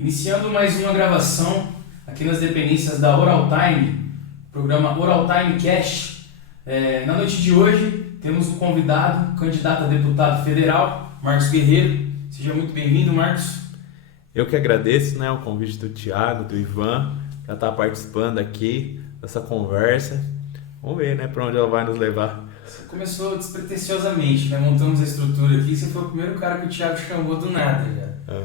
Iniciando mais uma gravação aqui nas dependências da Oral Time, programa Oral Time Cash. Na noite de hoje temos um convidado, candidato a deputado federal, Marcos Guerreiro. Seja muito bem-vindo, Marcos. Eu que agradeço, o convite do Thiago, do Ivan, para estar participando aqui dessa conversa. Vamos ver, para onde ela vai nos levar. Você começou despretensiosamente, montamos a estrutura aqui. Você foi o primeiro cara que o Thiago chamou do nada já.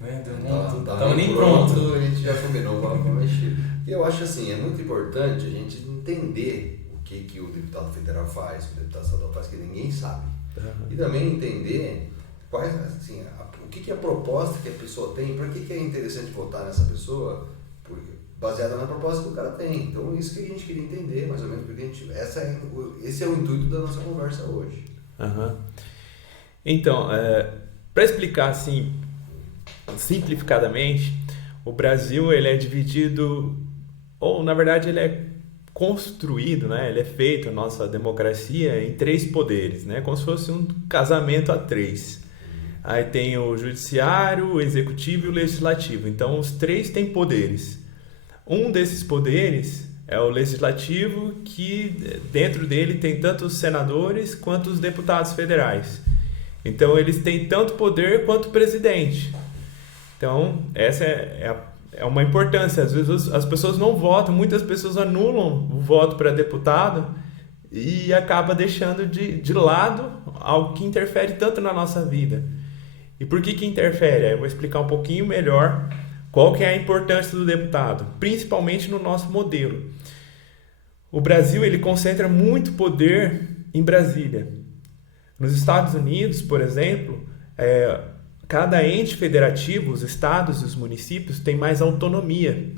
Estamos nem pronto. A gente já combinou, vamos mexer. Eu acho assim, é muito importante a gente entender o que o deputado federal faz, o deputado estadual faz, que ninguém sabe. E também entender quais, assim, o que é a proposta que a pessoa tem, para que é interessante votar nessa pessoa, baseada na proposta que o cara tem. Então, isso que a gente queria entender, mais ou menos, porque esse é o intuito da nossa conversa hoje. Então, para explicar assim, simplificadamente, o Brasil ele é dividido, ou na verdade ele é construído, ele é feito, a nossa democracia, em três poderes, como se fosse um casamento a três. Aí tem o judiciário, o executivo e o legislativo. Então, os três têm poderes. Um desses poderes é o legislativo, que dentro dele tem tanto os senadores quanto os deputados federais. Então, eles têm tanto poder quanto o presidente. Então, essa é uma importância. Às vezes as pessoas não votam, muitas pessoas anulam o voto para deputado e acaba deixando de lado algo que interfere tanto na nossa vida. E por que interfere? Eu vou explicar um pouquinho melhor qual que é a importância do deputado, principalmente no nosso modelo. O Brasil ele concentra muito poder em Brasília. Nos Estados Unidos, por exemplo, cada ente federativo, os estados e os municípios, têm mais autonomia.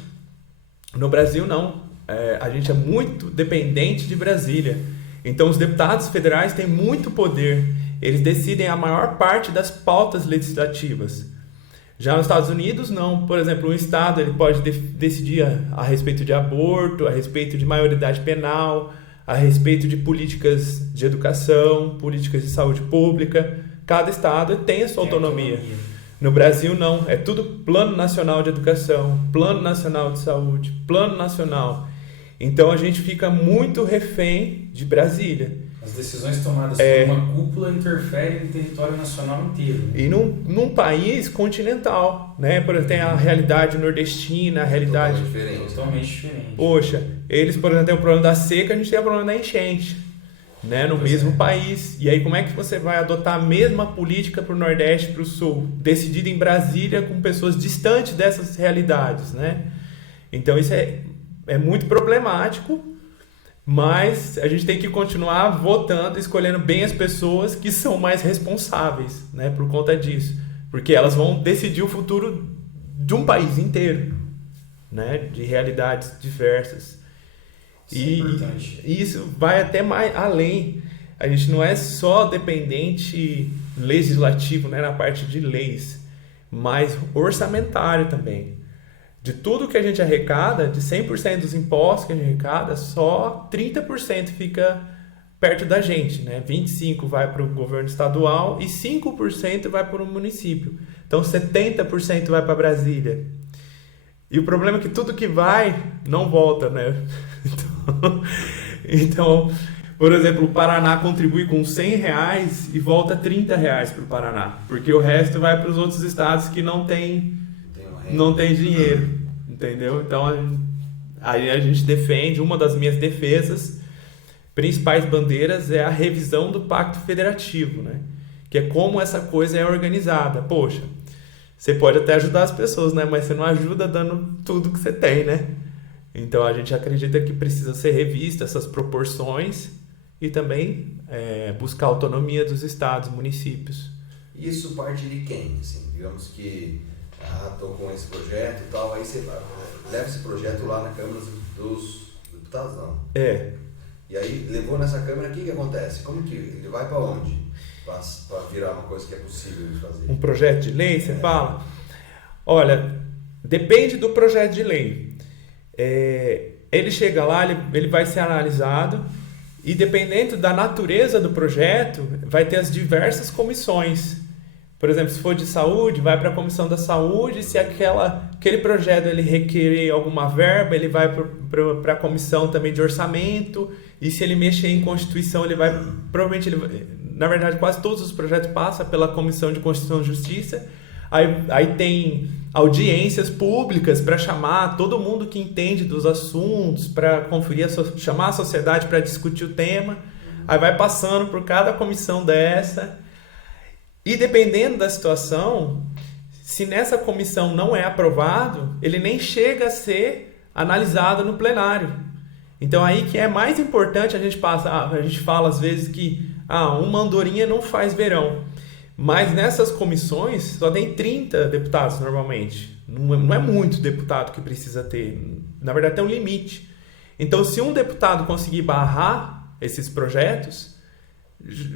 No Brasil, não. A gente é muito dependente de Brasília. Então, os deputados federais têm muito poder. Eles decidem a maior parte das pautas legislativas. Já nos Estados Unidos, não. Por exemplo, um estado ele pode decidir a respeito de aborto, a respeito de maioridade penal, a respeito de políticas de educação, políticas de saúde pública. Cada estado tem a sua autonomia. No Brasil, não. É tudo Plano Nacional de Educação, Plano Nacional de Saúde, Plano Nacional. Então, a gente fica muito refém de Brasília. As decisões tomadas por uma cúpula interferem no território nacional inteiro. E num país continental, Por exemplo, tem a realidade nordestina, a realidade... Totalmente diferente. Poxa, eles, por exemplo, têm o problema da seca, a gente tem o problema da enchente, no mesmo país. E aí, como é que você vai adotar a mesma política para o Nordeste e para o Sul? Decidida em Brasília com pessoas distantes dessas realidades, Então, isso é muito problemático. Mas a gente tem que continuar votando, escolhendo bem as pessoas que são mais responsáveis, por conta disso. Porque elas vão decidir o futuro de um país inteiro, de realidades diversas. E isso vai até mais além. A gente não é só dependente legislativo, na parte de leis, mas orçamentário também. De tudo que a gente arrecada, de 100% dos impostos que a gente arrecada, só 30% fica perto da gente, 25% vai para o governo estadual e 5% vai para o município. Então, 70% vai para Brasília. E o problema é que tudo que vai, não volta, Então, por exemplo, o Paraná contribui com R$100 e volta R$30 para o Paraná, porque o resto vai para os outros estados que não tem dinheiro, entendeu? Então, aí a gente defende, uma das minhas defesas, principais bandeiras, é a revisão do Pacto Federativo, Que é como essa coisa é organizada. Poxa, você pode até ajudar as pessoas, mas você não ajuda dando tudo que você tem, Então, a gente acredita que precisa ser revista essas proporções e também buscar a autonomia dos estados, municípios. Isso parte de quem? Assim, digamos que estou com esse projeto e tal, aí você leva esse projeto lá na Câmara dos Deputados, não? E aí, levou nessa Câmara, o que acontece? Como que ele vai para onde? Para virar uma coisa que é possível de fazer? Um projeto de lei, você fala? Olha, depende do projeto de lei. Ele chega lá, ele vai ser analisado e dependendo da natureza do projeto, vai ter as diversas comissões Por exemplo, se for de saúde, vai para a comissão da saúde, se aquele projeto ele requerer alguma verba, ele vai para a comissão também de orçamento, e se ele mexer em Constituição, provavelmente, na verdade, quase todos os projetos passam pela Comissão de Constituição e Justiça. Aí tem audiências públicas para chamar todo mundo que entende dos assuntos, para conferir, chamar a sociedade para discutir o tema. Aí vai passando por cada comissão dessa. E dependendo da situação, se nessa comissão não é aprovado, ele nem chega a ser analisado no plenário. Então aí que é mais importante, a gente fala às vezes que uma andorinha não faz verão. Mas nessas comissões só tem 30 deputados normalmente. Não é muito deputado que precisa ter. Na verdade tem um limite. Então se um deputado conseguir barrar esses projetos,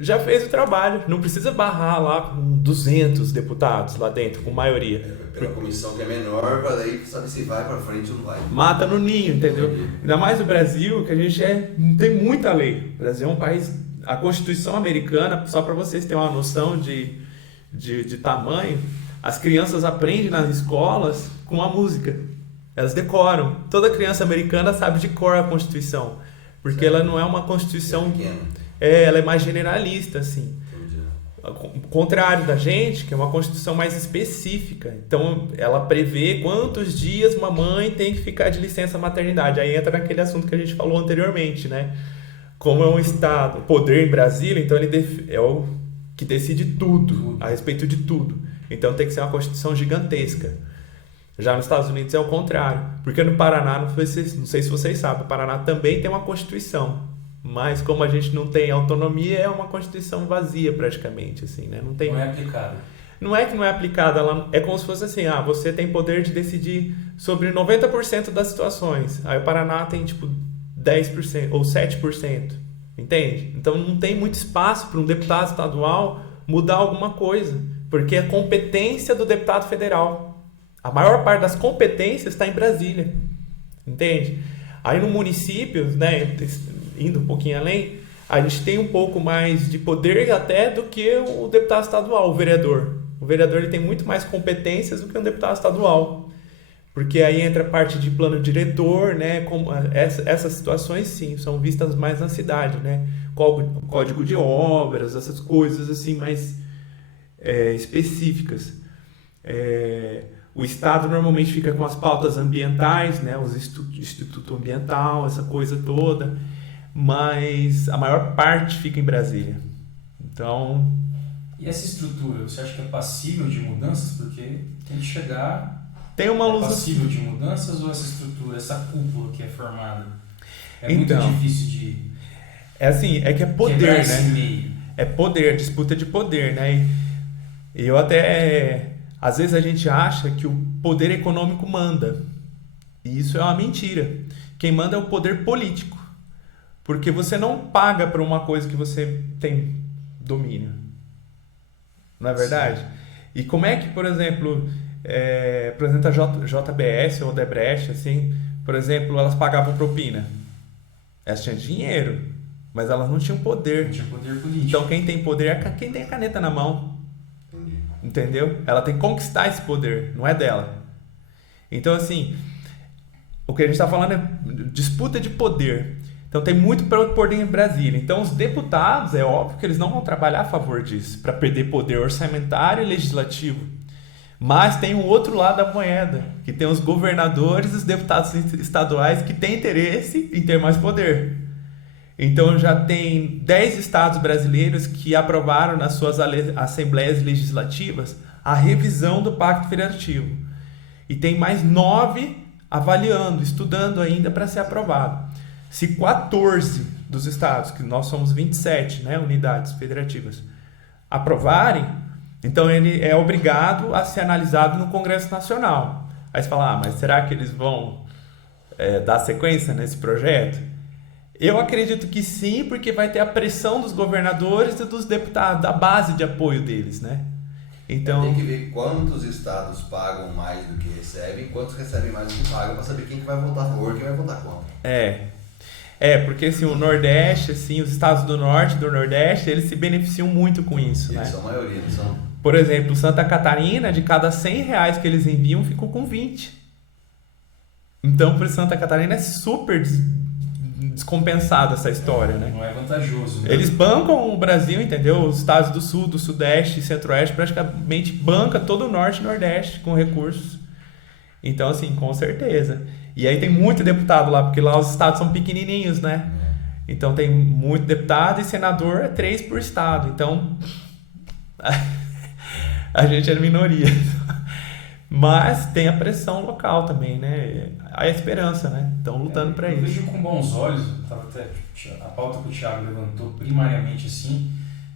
já fez o trabalho. Não precisa barrar lá com 200 deputados lá dentro, com maioria. Pela comissão que é menor, para daí saber se vai para frente ou não vai. Mata no ninho, entendeu? Ainda mais no Brasil, que a gente tem muita lei. O Brasil é um país... A Constituição americana, só para vocês terem uma noção de tamanho, as crianças aprendem nas escolas com a música. Elas decoram. Toda criança americana sabe de cor a Constituição. Porque ela não é uma Constituição... ela é mais generalista, assim. Ao contrário da gente, que é uma Constituição mais específica. Então, ela prevê quantos dias mamãe tem que ficar de licença maternidade. Aí entra naquele assunto que a gente falou anteriormente, né? Como é um Estado, poder em Brasília, então ele é o que decide tudo, a respeito de tudo. Então tem que ser uma Constituição gigantesca. Já nos Estados Unidos é o contrário. Porque no Paraná, não sei se vocês sabem, o Paraná também tem uma Constituição. Mas como a gente não tem autonomia, é uma Constituição vazia praticamente, assim, né? Não é aplicada. Não é que não é aplicada, ela é como se fosse assim, você tem poder de decidir sobre 90% das situações. Aí o Paraná tem tipo 10% ou 7%, entende? Então não tem muito espaço para um deputado estadual mudar alguma coisa, porque é competência do deputado federal. A maior parte das competências está em Brasília, entende? Aí no município, né, indo um pouquinho além, a gente tem um pouco mais de poder até do que o deputado estadual, o vereador. O vereador ele tem muito mais competências do que um deputado estadual. Porque aí entra a parte de plano diretor, né? Como essas situações, sim, são vistas mais na cidade, né? Código de obras, essas coisas assim mais específicas. O Estado normalmente fica com as pautas ambientais, né? Os Instituto Ambiental, essa coisa toda. Mas a maior parte fica em Brasília. Então... E essa estrutura, você acha que é passível de mudanças? Porque tem que chegar... Tem uma luz... É passível de mudanças ou essa estrutura, essa cúpula que é formada? É então, muito difícil de... É assim, é que é poder, né? Meio. É poder, disputa de poder, né? E eu até... Às vezes a gente acha que o poder econômico manda. E isso é uma mentira. Quem manda é o poder político. Porque você não paga por uma coisa que você tem domínio. Não é verdade? Sim. E como é que, por exemplo... por exemplo, a JBS ou Odebrecht, assim, por exemplo, elas pagavam propina. Elas tinham dinheiro, mas elas não tinham poder. Não tinha poder político. Então quem tem poder é quem tem a caneta na mão. Entendeu? Ela tem que conquistar esse poder, não é dela. Então, assim, o que a gente está falando é disputa de poder. Então tem muito poder em Brasília. Então os deputados, é óbvio que eles não vão trabalhar a favor disso, para perder poder orçamentário e legislativo. Mas tem um outro lado da moeda, que tem os governadores e os deputados estaduais que têm interesse em ter mais poder. Então já tem 10 estados brasileiros que aprovaram nas suas assembleias legislativas a revisão do Pacto Federativo. E tem mais 9 avaliando, estudando ainda para ser aprovado. Se 14 dos estados, que nós somos 27, né, unidades federativas, aprovarem, então ele é obrigado a ser analisado no Congresso Nacional. Aí você fala, mas será que eles vão dar sequência nesse projeto? Eu acredito que sim, porque vai ter a pressão dos governadores e dos deputados, da base de apoio deles, né? Então... Tem que ver quantos estados pagam mais do que recebem, quantos recebem mais do que pagam, para saber quem que vai votar a favor e quem vai votar contra. Porque assim, o Nordeste, assim, os estados do Norte e do Nordeste, eles se beneficiam muito com isso, eles né? São a maioria, não são? Por exemplo, Santa Catarina, de cada R$100 que eles enviam, ficou com 20. Então, para Santa Catarina é super descompensada essa história, né? Não é vantajoso. Né? Eles bancam o Brasil, entendeu? Os estados do Sul, do Sudeste e Centro-Oeste praticamente banca todo o Norte e Nordeste com recursos. Então, assim, com certeza. E aí tem muito deputado lá, porque lá os estados são pequenininhos, né? Então tem muito deputado e senador, é 3 por estado. Então, a gente é minoria. Mas tem a pressão local também, né? A esperança, né? Estão lutando para isso. Eu vejo com bons olhos, a pauta que o Thiago levantou primariamente assim,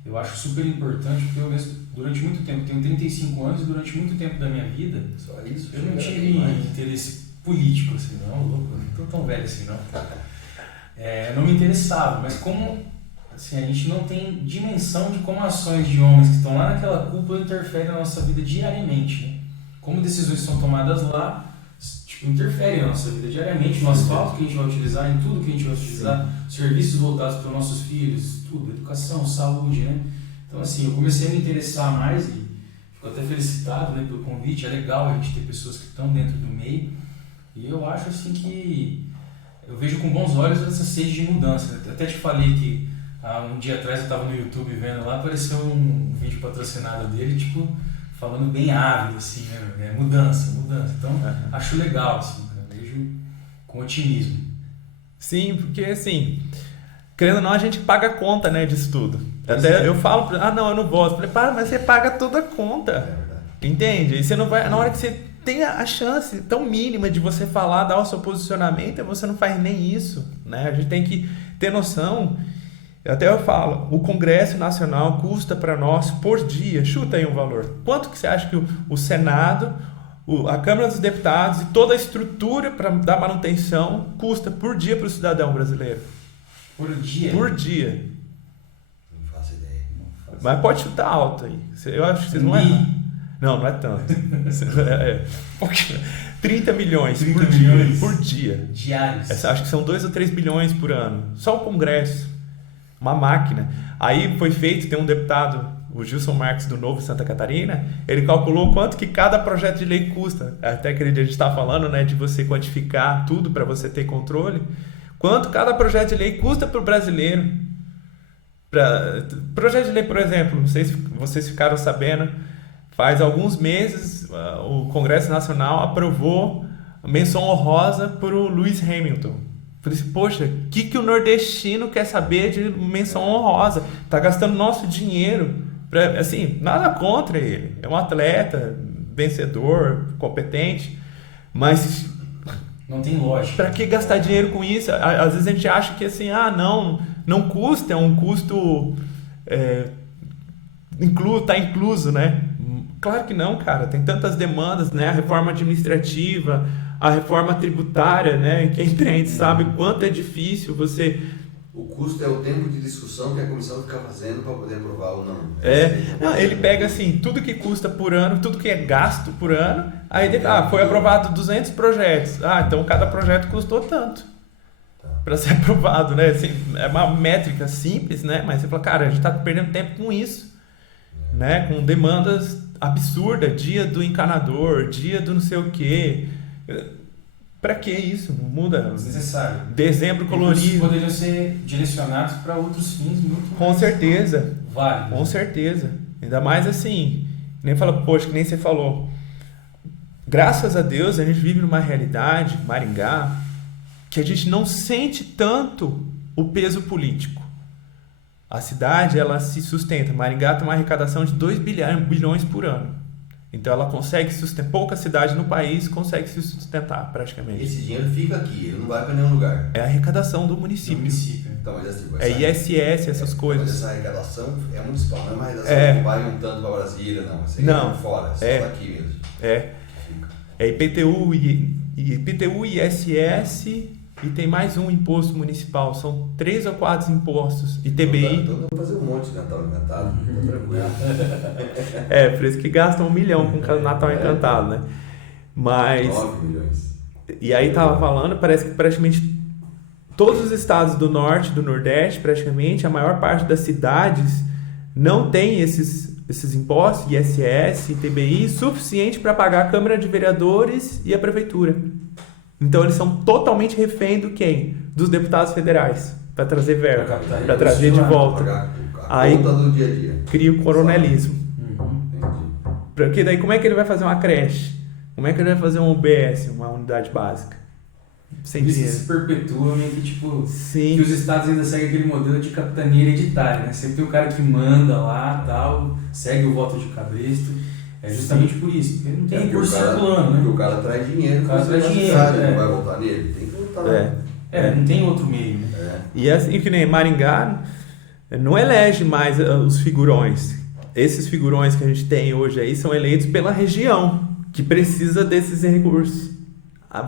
eu acho super importante, porque eu mesmo, durante muito tempo, tenho 35 anos e durante muito tempo da minha vida, só isso, eu não tive interesse político, assim, não, louco, eu não tô tão velho assim, não. Não me interessava, mas como assim, a gente não tem dimensão de como ações de homens que estão lá naquela cúpula interferem na nossa vida diariamente, né? Como decisões são tomadas lá, tipo, interferem na nossa vida diariamente, no asfalto que a gente vai utilizar, em tudo que a gente vai utilizar, serviços voltados para os nossos filhos, tudo, educação, saúde, né? Então, assim, eu comecei a me interessar mais e fico até felicitado, né, pelo convite. É legal a gente ter pessoas que estão dentro do meio e eu acho, assim, que eu vejo com bons olhos essa sede de mudança. Eu até te falei que um dia atrás eu estava no YouTube vendo lá, apareceu um vídeo patrocinado dele, tipo, falando bem ávido, assim, né? Mudança. Então, acho legal, assim, vejo com otimismo. Sim, porque, assim, querendo ou não, a gente paga a conta, né, disso tudo. Até eu falo, não, eu não gosto. Eu falei, mas você paga toda a conta. Entende? E você não vai, na hora que você tem a chance tão mínima de você falar, dar o seu posicionamento, você não faz nem isso, né? A gente tem que ter noção. Até eu falo, o Congresso Nacional custa para nós por dia, chuta aí um valor. Quanto que você acha que o Senado, a Câmara dos Deputados e toda a estrutura para dar manutenção custa por dia para o cidadão brasileiro? Por dia? Por dia. Não faço ideia. Mas pode chutar alto aí. Eu acho que vocês não erram. Não é tanto. 30 milhões por dia. Por dia. Diários. Acho que são 2 ou 3 bilhões por ano. Só o Congresso. Uma máquina. Aí foi feito, tem um deputado, o Gilson Marques do Novo Santa Catarina, ele calculou quanto que cada projeto de lei custa. Até aquele dia a gente está falando, né, de você quantificar tudo para você ter controle. Quanto cada projeto de lei custa para o brasileiro. Projeto de lei, por exemplo, não sei se vocês ficaram sabendo, faz alguns meses o Congresso Nacional aprovou a menção honrosa para o Lewis Hamilton. Falei assim, poxa, o que o nordestino quer saber de menção honrosa? Tá gastando nosso dinheiro. Assim, nada contra ele. É um atleta, vencedor, competente, mas não tem lógica. Para que gastar dinheiro com isso? Às vezes a gente acha que assim, não custa, é um custo tá incluso, né? Claro que não, cara. Tem tantas demandas, né? A reforma administrativa, a reforma tributária, né? Quem empreende sabe o quanto é difícil você... O custo é o tempo de discussão que a comissão fica fazendo para poder aprovar ou não. Não, ele pega assim, tudo que custa por ano, tudo que é gasto por ano, aí foi aprovado 200 projetos. Então cada projeto custou tanto para ser aprovado, né? Assim, é uma métrica simples, né? Mas você fala, cara, a gente está perdendo tempo com isso, né? Com demandas absurdas, dia do encanador, dia do não sei o quê. Pra que isso? Não muda. Desnecessário. Dezembro colorido. Poderiam ser direcionados para outros fins muito com certeza. Válidos. Com certeza. Ainda mais assim, nem fala, poxa, que nem você falou. Graças a Deus a gente vive numa realidade, Maringá, que a gente não sente tanto o peso político. A cidade, ela se sustenta. Maringá tem uma arrecadação de 2 bilhões por ano. Então ela consegue sustentar, pouca cidade no país consegue se sustentar praticamente. Esse dinheiro fica aqui, ele não vai para nenhum lugar. É a arrecadação do município. Então, mas assim, ISS, essas coisas. Mas essa arrecadação é municipal, não é uma arrecadação que vai um tanto para Brasília, não. Isso aí não. É fora, só daqui mesmo. É IPTU, ISS e tem mais um imposto municipal. São 3 ou 4 impostos. ITBI. Então vamos fazer um monte de Natal Encantado, tá tranquilo. Por isso que gastam 1 milhão com o Natal Encantado, né? Mas... 9 milhões. E aí tava falando, parece que praticamente todos os estados do norte, do nordeste, praticamente, a maior parte das cidades não tem esses esses impostos, ISS, ITBI, suficiente para pagar a Câmara de Vereadores e a Prefeitura. Então eles são totalmente refém do quem? Dos deputados federais, para trazer verba, para trazer de volta. Aí conta do dia a dia. Cria o coronelismo. Entendi. Porque daí como é que ele vai fazer uma creche? Como é que ele vai fazer um UBS, uma unidade básica? Sem Isso dinheiro. se perpetua meio que tipo... Sim. Que os estados ainda seguem aquele modelo de capitania hereditária, né? Sempre tem o cara que manda lá, tal, segue o voto de cabresto. É justamente por isso, porque não tem recurso circulando, né? Porque o cara traz dinheiro, O cara traz dinheiro, não vai voltar nele, tem que voltar. Não tem outro meio, né? E assim que nem Maringá não elege mais os figurões. Esses figurões que a gente tem hoje aí são eleitos pela região, que precisa desses recursos.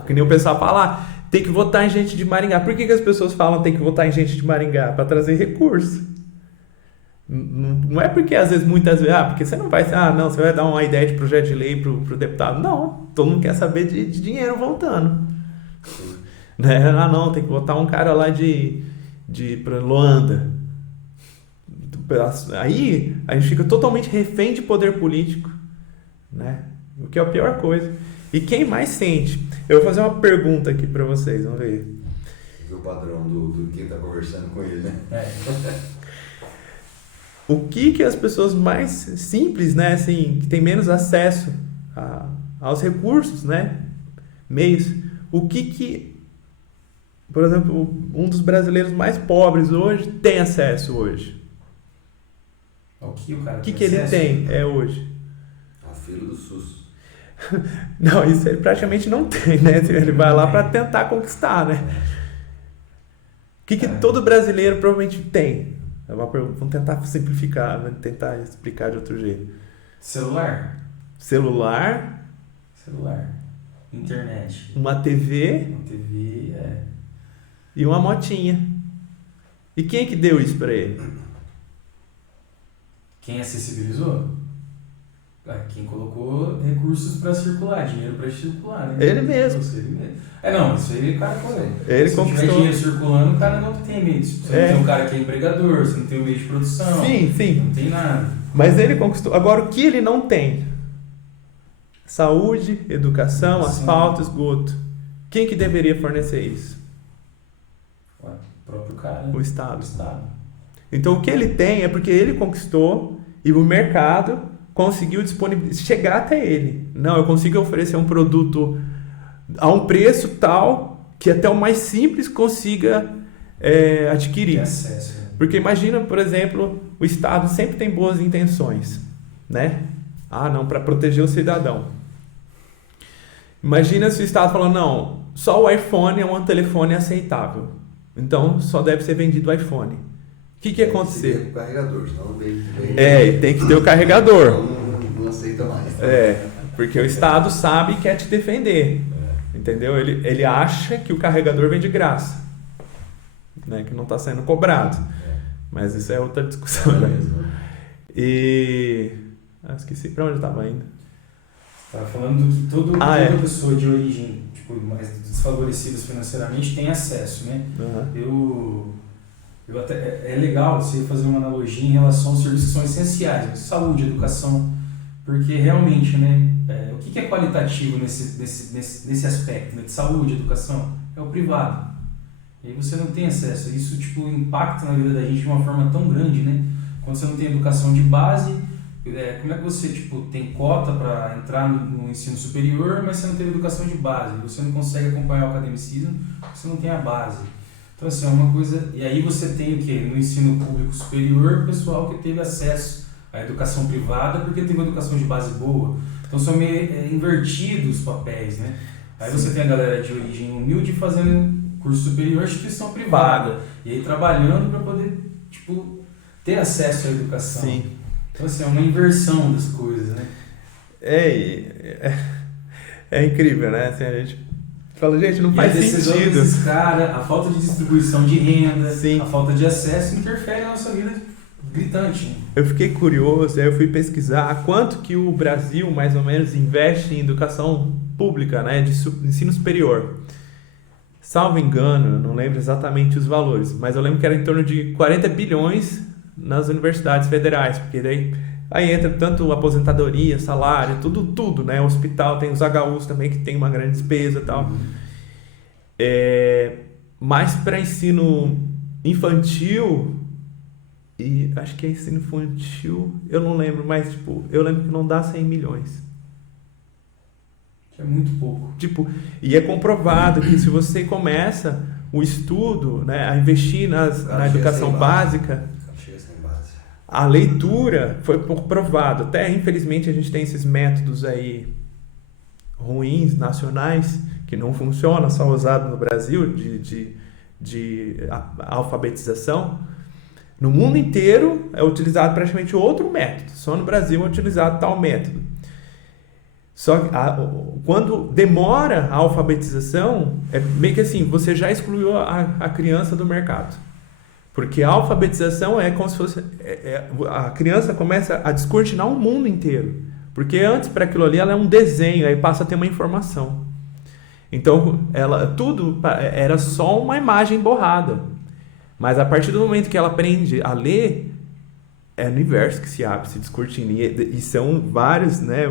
Que nem o pessoal fala, tem que votar em gente de Maringá. Por que as pessoas falam tem que votar em gente de Maringá? Para trazer recurso. Não é porque às vezes, muitas vezes, porque você não vai, você vai dar uma ideia de projeto de lei pro deputado. Não, todo mundo quer saber de dinheiro voltando. Né? Não, tem que votar um cara lá de pra Luanda. Aí a gente fica totalmente refém de poder político, né? O que é a pior coisa. E quem mais sente? Eu vou fazer uma pergunta aqui para vocês, vamos ver. O padrão do quem tá conversando com ele, né? O que as pessoas mais simples, né, assim, que tem menos acesso aos recursos, né, meios, por exemplo, um dos brasileiros mais pobres hoje tem acesso hoje? O que o cara O que ele tem hoje? A fila do SUS. Não, isso ele praticamente não tem, né? Ele vai lá para tentar conquistar, né? O que todo brasileiro provavelmente tem? Vamos tentar simplificar, né? Tentar explicar de outro jeito. Celular. Internet. Uma TV. E uma motinha. E quem é que deu isso para ele? Quem acessibilizou? Quem colocou recursos para circular, dinheiro para circular, né? Ele mesmo. Não, isso aí o cara foi. Ele se conquistou. tiver dinheiro circulando, o cara não tem meio. Você não tem um cara que é empregador, você não tem o meio de produção. Sim. Não tem nada. Mas ele conquistou. Agora, o que ele não tem? Saúde, educação, asfalto, esgoto. Quem que deveria fornecer isso? O próprio cara. O Estado. O Estado. Então, o que ele tem é porque ele conquistou e o mercado conseguiu chegar até ele. Não, eu consigo oferecer um produto a um preço tal que até o mais simples consiga adquirir. Tem acesso, né? Porque imagina, por exemplo, o Estado sempre tem boas intenções, né? Para proteger o cidadão. Imagina se o Estado falando, não, só o iPhone é um telefone aceitável. Então, só deve ser vendido o iPhone. O que ia acontecer? Tem o carregador, senão não vem. Tem que ter o carregador. Não aceita mais. Porque o Estado sabe e quer te defender. Entendeu? Ele acha que o carregador vem de graça. Né? Que não está sendo cobrado. Mas isso é outra discussão. Esqueci para onde eu estava indo. Estava falando que toda pessoa de origem mais desfavorecidas financeiramente tem acesso, né? É legal você fazer uma analogia em relação aos serviços que são essenciais, né? Saúde, educação, porque realmente, né, o que é qualitativo nesse aspecto, né, de saúde, educação? É o privado. E aí você não tem acesso. Isso impacta na vida da gente de uma forma tão grande, né? Quando você não tem educação de base, como é que você tem cota para entrar no ensino superior, mas você não teve educação de base, você não consegue acompanhar o academicismo, você não tem a base. Então, assim, é uma coisa... E aí você tem o quê? No ensino público superior, o pessoal que teve acesso à educação privada porque teve uma educação de base boa. Então, são meio invertidos os papéis, né? Aí você tem a galera de origem humilde fazendo curso superior, instituição privada. E aí trabalhando para poder, ter acesso à educação. Sim. Então, assim, é uma inversão das coisas, né? É incrível, né? Assim, a gente fala, gente, não faz sentido. Desses caras, a falta de distribuição de renda, Sim. a falta de acesso interfere na nossa vida gritante. Né? Eu fiquei curioso, aí eu fui pesquisar quanto que o Brasil, mais ou menos, investe em educação pública, né? De ensino superior. Salvo engano, não lembro exatamente os valores, mas eu lembro que era em torno de 40 bilhões nas universidades federais, porque daí Aí entra tanto aposentadoria, salário, tudo, né? Hospital, tem os HUs também que tem uma grande despesa e tal. Mas para ensino infantil, e acho que é ensino infantil, eu não lembro, mas tipo, eu lembro que não dá 100 milhões. É muito pouco. Tipo, e é comprovado que se você começa o estudo, né, a investir na educação básica, a leitura foi provado. Até, infelizmente, a gente tem esses métodos aí ruins, nacionais, que não funcionam, só usado no Brasil, de alfabetização. No mundo inteiro é utilizado praticamente outro método. Só no Brasil é utilizado tal método. Só que quando demora a alfabetização, é meio que assim, você já excluiu a criança do mercado. Porque a alfabetização é como se fosse... a criança começa a descortinar o mundo inteiro. Porque antes, para aquilo ali, ela é um desenho, aí passa a ter uma informação. Então, tudo era só uma imagem borrada. Mas a partir do momento que ela aprende a ler, é o universo que se abre, se descortina. E são vários, né?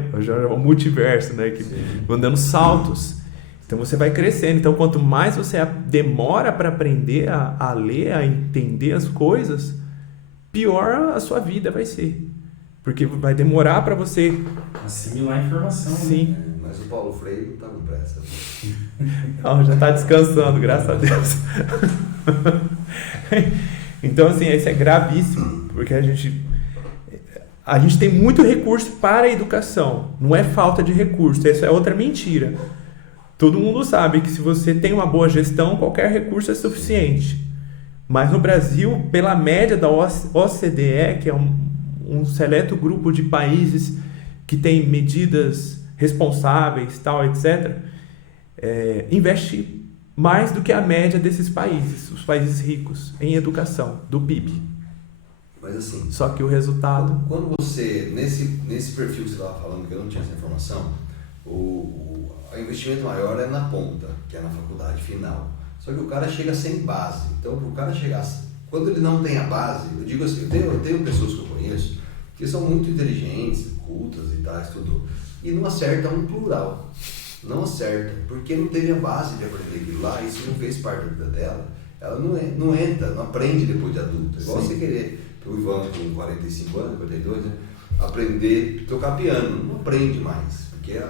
O multiverso, né? Que vão dando saltos. Então você vai crescendo. Então quanto mais você demora para aprender a ler, a entender as coisas, pior a sua vida vai ser. Porque vai demorar para você assimilar a informação. Sim. Né? Mas o Paulo Freire não está com pressa. Não, já está descansando, graças a Deus. Então, assim, isso é gravíssimo, porque a gente tem muito recurso para a educação. Não é falta de recurso, essa é outra mentira. Todo mundo sabe que se você tem uma boa gestão, qualquer recurso é suficiente. Mas no Brasil, pela média da OCDE, que é um seleto grupo de países que tem medidas responsáveis, tal, etc., investe mais do que a média desses países, os países ricos, em educação, do PIB. Mas assim... Só que o resultado... Quando você, nesse perfil que você estava falando, que eu não tinha essa informação, o investimento maior é na ponta, que é na faculdade final. Só que o cara chega sem base. Então, para o cara chegar... Quando ele não tem a base, eu digo assim, eu tenho pessoas que eu conheço que são muito inteligentes, cultas e tal, estudou, e não acertam um plural. Não acerta, porque não teve a base de aprender aquilo lá, isso não fez parte da vida dela. Ela não entra, não aprende depois de adulta. É igual você querer, o Ivan com 45 anos, 42, né, aprender a tocar piano, não aprende mais, porque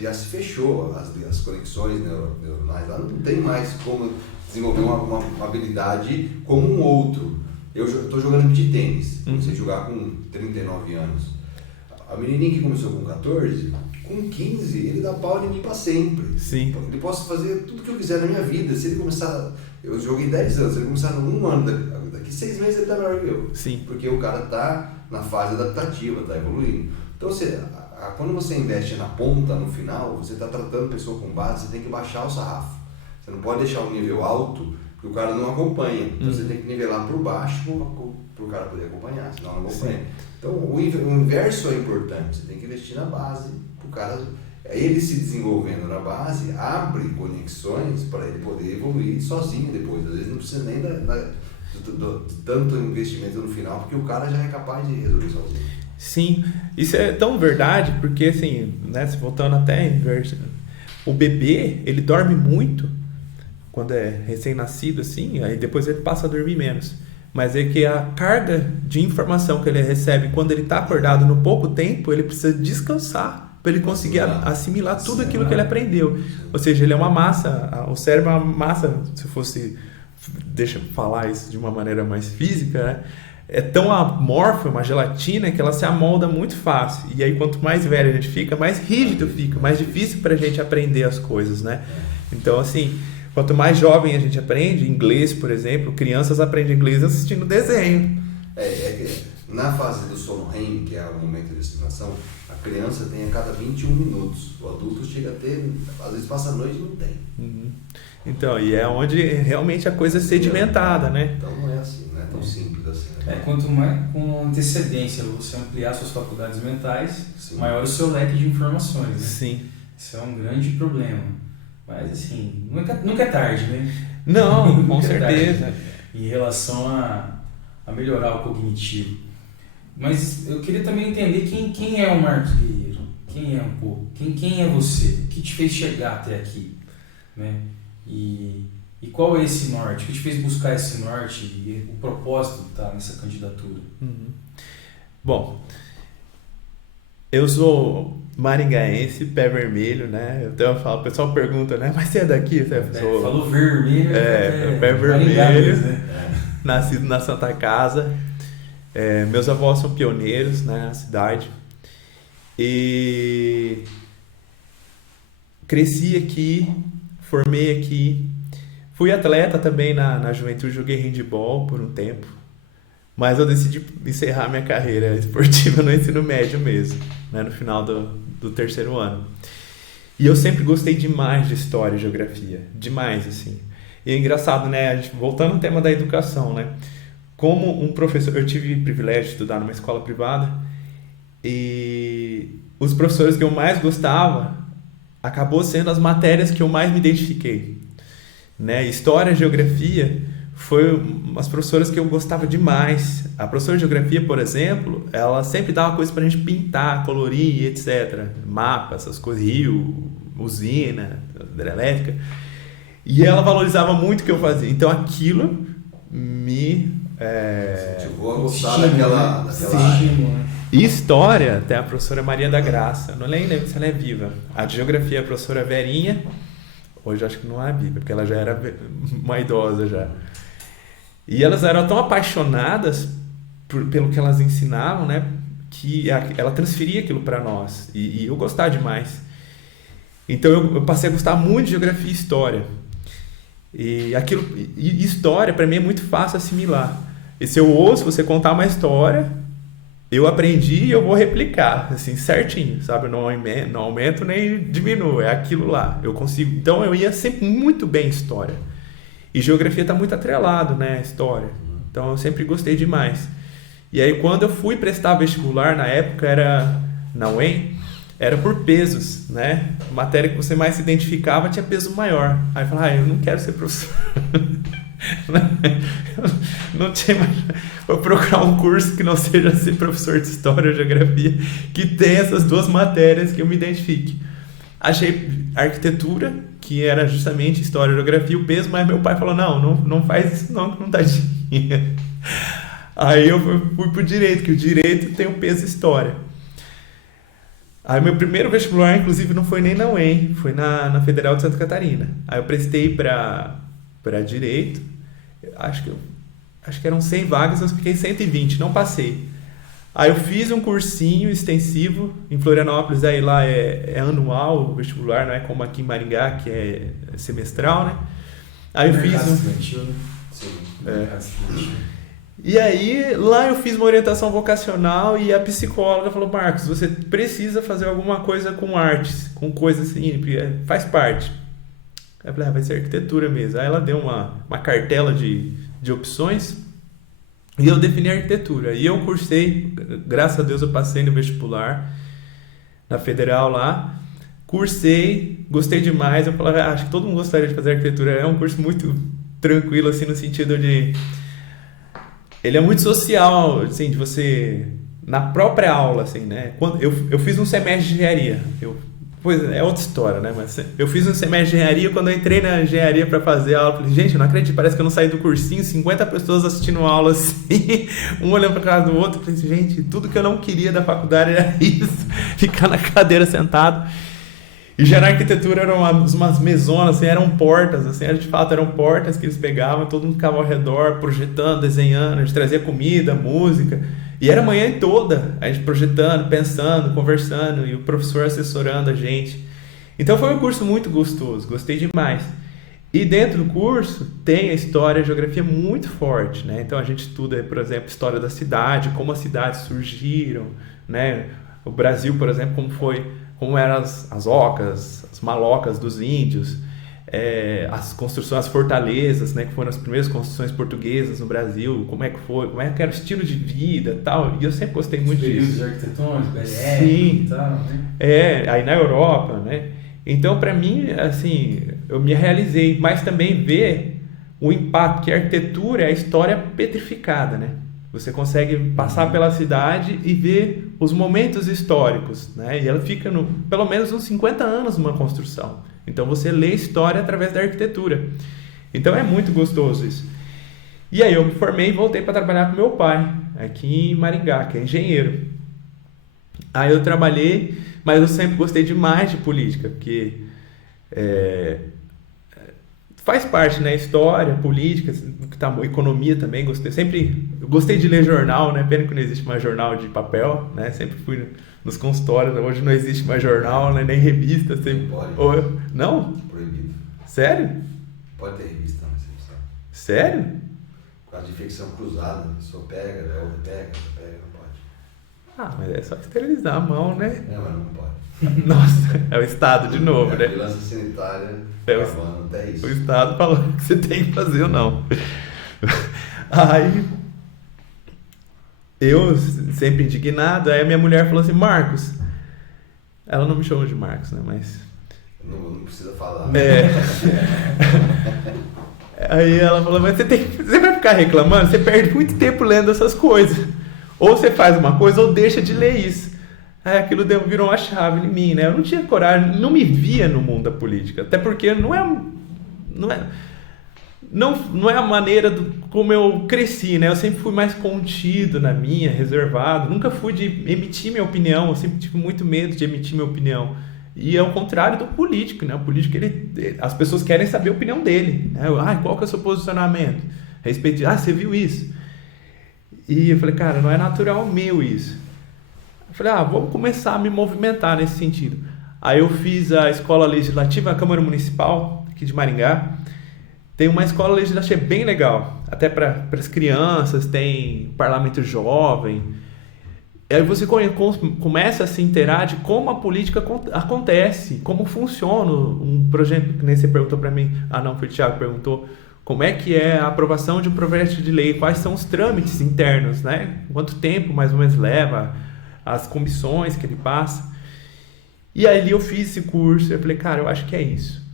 já se fechou as conexões neuronais lá, não tem mais como desenvolver uma habilidade como um outro. Eu estou jogando beach tênis, comecei a jogar com 39 anos. A menininha que começou com 14, com 15, ele dá pau em mim para sempre. Sim. Ele posso fazer tudo que eu quiser na minha vida. Se ele começar... Eu joguei 10 anos, se ele começar num ano, daqui 6 meses ele está melhor que eu. Sim. Porque o cara está na fase adaptativa, está evoluindo. Então, quando você investe na ponta, no final, você está tratando a pessoa com base, você tem que baixar o sarrafo. Você não pode deixar um nível alto, porque o cara não acompanha. Então, você tem que nivelar por baixo para o cara poder acompanhar, senão não acompanha. Sim. Então, o inverso é importante. Você tem que investir na base, para o cara... Ele se desenvolvendo na base, abre conexões para ele poder evoluir sozinho depois. Às vezes não precisa nem tanto investimento no final, porque o cara já é capaz de resolver sozinho. Sim, isso é tão verdade, porque assim, né, voltando até inverso, o bebê, ele dorme muito quando é recém-nascido, assim, aí depois ele passa a dormir menos. Mas é que a carga de informação que ele recebe quando ele está acordado no pouco tempo, ele precisa descansar para ele conseguir assimilar tudo aquilo que ele aprendeu. Ou seja, ele é uma massa, o cérebro é uma massa, se fosse, deixa eu falar isso de uma maneira mais física, né? É tão amorfa, uma gelatina, que ela se amolda muito fácil. E aí, quanto mais velho a gente fica, mais rígido fica, mais difícil para a gente aprender as coisas, né? Então, assim, quanto mais jovem a gente aprende, inglês, por exemplo, crianças aprendem inglês assistindo desenho. Que na fase do sono REM, que é o momento de estimação, a criança tem a cada 21 minutos. O adulto chega a ter, às vezes passa a noite e não tem. Uhum. Então, e é onde realmente a coisa é sedimentada, né? Então não é assim, não é tão simples assim. Né? Quanto mais com antecedência você ampliar suas faculdades mentais, Sim. maior o seu leque de informações, né? Sim. Isso é um grande problema. Mas assim, nunca é tarde, né? Não, com certeza. Em relação a melhorar o cognitivo. Mas eu queria também entender quem é o Marcos Guerreiro, quem é um pouco, quem é você, o que te fez chegar até aqui, né? E qual é esse norte, o que te fez buscar esse norte e o propósito de estar nessa candidatura? Bom, eu sou maringaense, pé vermelho, né? Eu até falo, o pessoal pergunta, né? Mas você é daqui? Falou vermelho. Pé vermelho, né? Nascido na Santa Casa. Meus avós são pioneiros, né, na cidade. E cresci aqui, formei aqui. Fui atleta também na juventude, joguei handebol por um tempo. Mas eu decidi encerrar minha carreira esportiva no ensino médio mesmo, né, no final do terceiro ano. E eu sempre gostei demais de história e geografia, demais, assim. E é engraçado, né, voltando ao tema da educação, né, como um professor, eu tive o privilégio de estudar numa escola privada e os professores que eu mais gostava acabou sendo as matérias que eu mais me identifiquei, né, história e geografia foi umas professoras que eu gostava demais. A professora de geografia, por exemplo, ela sempre dava coisa pra gente pintar, colorir, etc. Mapa, essas coisas, rio, usina, hidrelétrica. E ela valorizava muito o que eu fazia. Então aquilo me... incentivou a gostar daquela área. E história, tem a professora Maria da Graça. Não lembro se ela é viva. A de geografia, a professora Verinha. Hoje acho que não é viva, porque ela já era uma idosa já. E elas eram tão apaixonadas pelo que elas ensinavam, né, que ela transferia aquilo para nós. E eu gostava demais. Então eu passei a gostar muito de geografia e história. E história, para mim, é muito fácil assimilar. E se eu ouço você contar uma história, eu aprendi e eu vou replicar, assim, certinho, sabe? Eu não aumento nem diminuo, é aquilo lá. Eu consigo. Então eu ia sempre muito bem em história. E geografia está muito atrelado, né, a história. Então eu sempre gostei demais. E aí quando eu fui prestar vestibular, na época era na UEM, era por pesos, né? A matéria que você mais se identificava tinha peso maior. Aí eu falei, eu não quero ser professor. Não tinha mais... Vou procurar um curso que não seja ser professor de história ou geografia, que tenha essas duas matérias que eu me identifique. Achei arquitetura, que era justamente história e geografia, o peso, mas meu pai falou, não faz isso não, que não dá dinheiro. Aí eu fui pro direito, que o direito tem o peso história. Aí meu primeiro vestibular, inclusive, não foi nem na UEM, foi na Federal de Santa Catarina. Aí eu prestei para direito, acho que eram 100 vagas, eu fiquei 120, não passei. Aí eu fiz um cursinho extensivo em Florianópolis, aí lá é anual o vestibular, não é como aqui em Maringá, que é semestral, né? Aí eu fiz E aí lá eu fiz uma orientação vocacional e a psicóloga falou, Marcos, você precisa fazer alguma coisa com artes, com coisas assim, faz parte. Aí eu falei, vai ser arquitetura mesmo. Aí ela deu uma cartela de opções e eu defini arquitetura. E eu cursei, graças a Deus eu passei no vestibular, na Federal lá. Cursei, gostei demais. Eu falei, acho que todo mundo gostaria de fazer arquitetura. É um curso muito tranquilo, assim, no sentido de... Ele é muito social, assim, de você... Na própria aula, assim, né? Quando eu fiz um semestre de engenharia. Pois é outra história, né? Mas eu fiz um semestre de engenharia, quando eu entrei na engenharia para fazer a aula, eu falei, gente, eu não acredito, parece que eu não saí do cursinho, 50 pessoas assistindo aula assim, um olhando para cara do outro, eu falei, gente, tudo que eu não queria da faculdade era isso, ficar na cadeira sentado. E já na arquitetura eram umas mesonas, assim, eram portas, assim, de fato eram portas que eles pegavam, todo mundo ficava ao redor, projetando, desenhando, a gente trazia comida, música. E era a manhã toda, a gente projetando, pensando, conversando, e o professor assessorando a gente. Então foi um curso muito gostoso, gostei demais. E dentro do curso tem a história e a geografia muito forte, né? Então a gente estuda, por exemplo, história da cidade, como as cidades surgiram, né? O Brasil, por exemplo, como eram as ocas, as malocas dos índios, as construções, as fortalezas, né, que foram as primeiras construções portuguesas no Brasil, como é que foi, como é que era o estilo de vida e tal, e eu sempre gostei muito disso. Períodos arquitetônicos, sim, e tal, né? Aí na Europa, né, então para mim, assim, eu me realizei, mas também ver o impacto que a arquitetura é a história petrificada, né, Você consegue passar pela cidade e ver os momentos históricos, né? E ela fica pelo menos uns 50 anos numa construção. Então você lê história através da arquitetura. Então é muito gostoso isso. E aí eu me formei e voltei para trabalhar com meu pai, aqui em Maringá, que é engenheiro. Aí eu trabalhei, mas eu sempre gostei demais de política, porque faz parte, né? História, política, economia também, eu gostei de ler jornal, né? Pena que não existe mais jornal de papel, né? Sempre fui nos consultórios, hoje não existe mais jornal, né? Nem revista. Sempre... Pode. Não? Proibido. Sério? Pode ter revista na recepção. Sério? Por causa de infecção cruzada, a pessoa pega, outra pega, não pode. Ah, mas é só esterilizar a mão, né? Não, mas não pode. Nossa, é o Estado de novo, né? A vigilância sanitária o, até isso. O Estado falou que você tem que fazer ou não. Aí, eu sempre indignado, aí a minha mulher falou assim, Marcos, ela não me chamou de Marcos, né, mas... Não precisa falar. Aí ela falou, mas você vai ficar reclamando? Você perde muito tempo lendo essas coisas. Ou você faz uma coisa ou deixa de ler isso. Aí aquilo virou uma chave em mim, né? Eu não tinha coragem, não me via no mundo da política. Até porque não é a maneira como eu cresci, né? Eu sempre fui mais contido na minha, reservado. Nunca fui de emitir minha opinião. Eu sempre tive muito medo de emitir minha opinião. E é o contrário do político, né? O político, as pessoas querem saber a opinião dele, né? Qual que é o seu posicionamento? A respeito de, você viu isso? E eu falei, cara, não é natural meu isso. Eu falei, vamos começar a me movimentar nesse sentido. Aí eu fiz a escola legislativa, a Câmara Municipal, aqui de Maringá. Tem uma escola legislativa bem legal, até para as crianças, tem parlamento jovem. Aí você começa a se inteirar de como a política acontece, como funciona um projeto, que nem você perguntou para mim, não, foi o Thiago que perguntou, como é que é a aprovação de um projeto de lei, quais são os trâmites internos, né? Quanto tempo mais ou menos leva, as comissões que ele passa. E aí eu fiz esse curso, eu falei, cara, eu acho que é isso.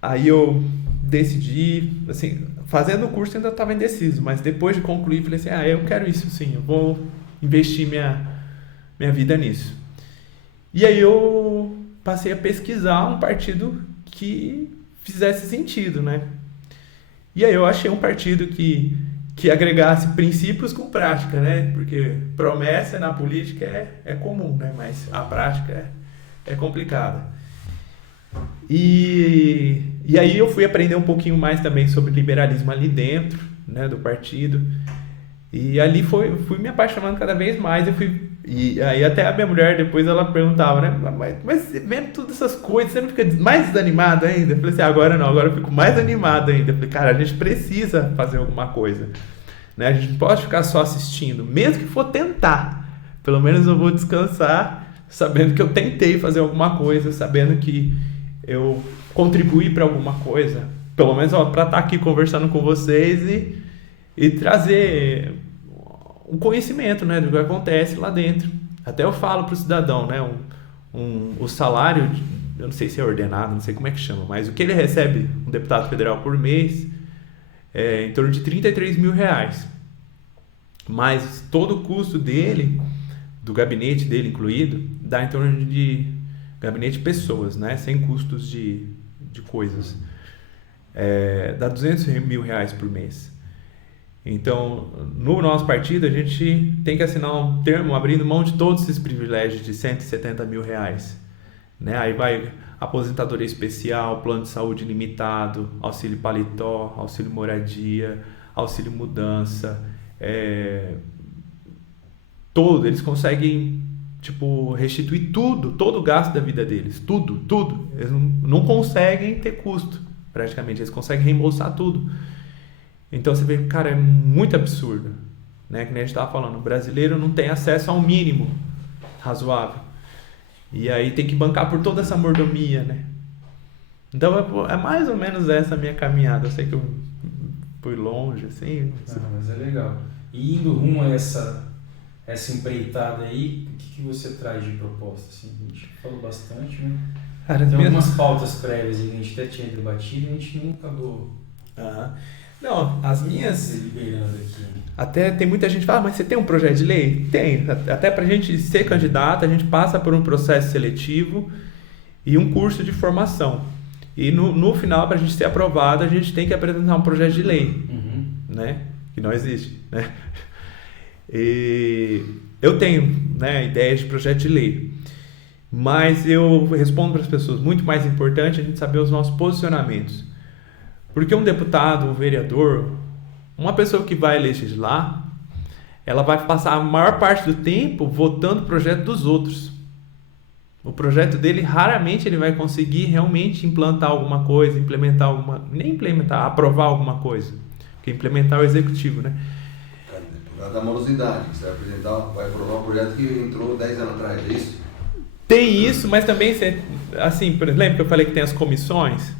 Aí eu decidi, assim, fazendo o curso ainda estava indeciso, mas depois de concluir, falei assim, eu quero isso sim, eu vou investir minha vida nisso. E aí eu passei a pesquisar um partido que fizesse sentido, né? E aí eu achei um partido que agregasse princípios com prática, né? Porque promessa na política é comum, né? Mas a prática é complicada. E aí eu fui aprender um pouquinho mais também sobre liberalismo ali dentro, né, do partido. E ali fui me apaixonando cada vez mais. E aí até a minha mulher depois ela perguntava, né? Mas vendo todas essas coisas, você não fica mais desanimado ainda? Eu falei assim, agora não, agora eu fico mais animado ainda. Eu falei, cara, a gente precisa fazer alguma coisa, né? A gente não pode ficar só assistindo, mesmo que for tentar. Pelo menos eu vou descansar sabendo que eu tentei fazer alguma coisa, sabendo que eu contribuí para alguma coisa. Pelo menos para estar aqui conversando com vocês e trazer um conhecimento, né, do que acontece lá dentro. Até eu falo para o cidadão, né, o salário, eu não sei se é ordenado, não sei como é que chama, mas o que ele recebe, um deputado federal por mês, é em torno de R$33 mil. Mas todo o custo dele, do gabinete dele incluído, dá em torno de gabinete pessoas, né, sem custos de coisas. Dá R$200 mil por mês. Então, no nosso partido, a gente tem que assinar um termo abrindo mão de todos esses privilégios de R$170 mil. Né? Aí vai aposentadoria especial, plano de saúde limitado, auxílio paletó, auxílio moradia, auxílio mudança. Eles conseguem restituir tudo, todo o gasto da vida deles. Tudo. Eles não conseguem ter custo, praticamente. Eles conseguem reembolsar tudo. Então você vê, cara, é muito absurdo, né? Que nem a gente estava falando, o brasileiro não tem acesso ao mínimo razoável. E aí tem que bancar por toda essa mordomia, né? Então é mais ou menos essa a minha caminhada. Eu sei que eu fui longe, assim. Mas é legal. E indo rumo a essa empreitada aí, o que você traz de proposta? Assim, a gente falou bastante, né? Cara, tem algumas pautas prévias que a gente até tinha debatido e a gente nunca acabou. Não, as minhas... Liberando aqui. Até tem muita gente que fala, mas você tem um projeto de lei? Tem. Até para a gente ser candidato, a gente passa por um processo seletivo e um curso de formação. E no final, para a gente ser aprovado, a gente tem que apresentar um projeto de lei, né? Que não existe, né? E eu tenho, né, ideias de projeto de lei, mas eu respondo para as pessoas, muito mais importante a gente saber os nossos posicionamentos. Porque um deputado, um vereador, uma pessoa que vai legislar, ela vai passar a maior parte do tempo votando o projeto dos outros. O projeto dele, raramente ele vai conseguir realmente implantar alguma coisa, aprovar alguma coisa. Porque implementar é o executivo, né? Da morosidade, que você vai aprovar um projeto que entrou 10 anos atrás, é isso? Tem isso, mas também, assim, por exemplo, que eu falei que tem as comissões,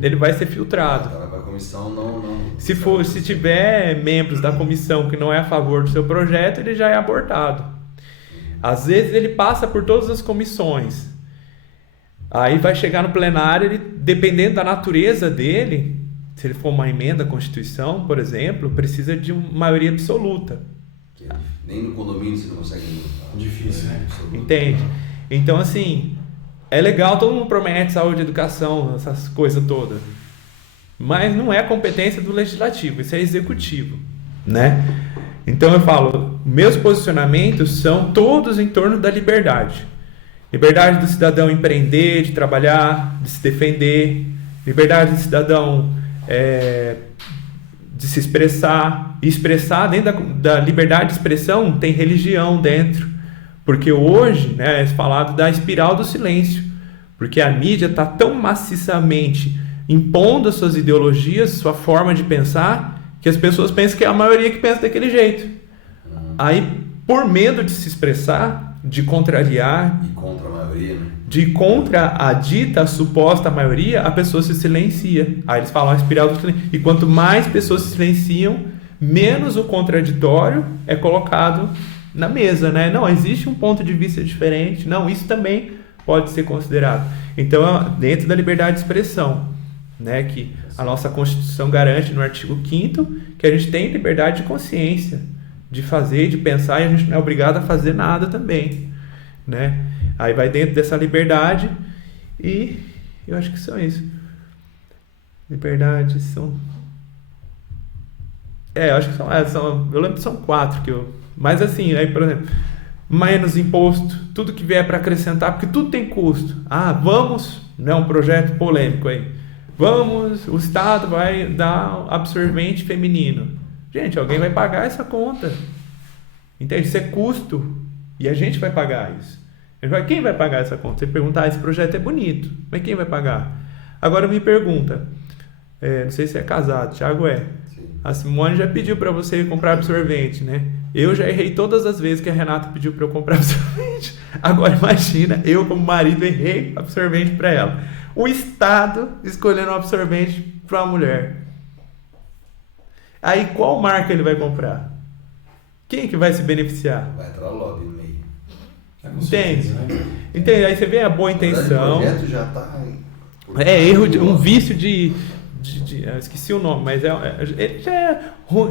ele vai ser filtrado. A comissão não... Se tiver membros da comissão que não é a favor do seu projeto, ele já é abortado. Às vezes ele passa por todas as comissões. Aí vai chegar no plenário, ele, dependendo da natureza dele, se ele for uma emenda à Constituição, por exemplo, precisa de uma maioria absoluta. Nem no condomínio você não consegue... Difícil, né? Entende? Então, assim, é legal, todo mundo promete saúde, educação, essas coisas todas. Mas não é competência do legislativo, isso é executivo, né? Então eu falo, meus posicionamentos são todos em torno da liberdade. Liberdade do cidadão empreender, de trabalhar, de se defender. Liberdade do cidadão de se expressar. E expressar, dentro da liberdade de expressão, tem religião dentro. Porque hoje, né, é falado da espiral do silêncio. Porque a mídia está tão maciçamente impondo as suas ideologias, sua forma de pensar, que as pessoas pensam que é a maioria que pensa daquele jeito. Aí, por medo de se expressar, de contrariar, e contra a maioria, né? de contra a dita suposta maioria, a pessoa se silencia. Aí eles falam a espiral do silêncio. E quanto mais pessoas se silenciam, menos o contraditório é colocado na mesa, né? Não, existe um ponto de vista diferente. Não, isso também pode ser considerado. Então, dentro da liberdade de expressão, né, que a nossa Constituição garante no artigo 5º que a gente tem liberdade de consciência, de fazer, de pensar, e a gente não é obrigado a fazer nada também, né? Aí vai dentro dessa liberdade e eu acho que são isso. Liberdade são... eu acho que são... Eu lembro que são 4 que eu... Mas assim, aí, por exemplo, menos imposto, tudo que vier para acrescentar, porque tudo tem custo. Vamos, né, um projeto polêmico aí. Vamos, o Estado vai dar absorvente feminino. Gente, alguém vai pagar essa conta. Entende? Isso é custo. E a gente vai pagar isso. Quem vai pagar essa conta? Você perguntar, esse projeto é bonito, mas quem vai pagar? Agora me pergunta, não sei se é casado, Thiago é. Sim. A Simone já pediu para você comprar absorvente, né? Eu já errei todas as vezes que a Renata pediu para eu comprar absorvente. Agora imagina, eu como marido errei absorvente para ela. O Estado escolhendo um absorvente para a mulher. Aí qual marca ele vai comprar? Quem que vai se beneficiar? Vai entrar o lobby no meio. Entende? Entende? Aí você vê a boa intenção. O projeto já está... erro, um vício de eu esqueci o nome, mas ele já é ruim.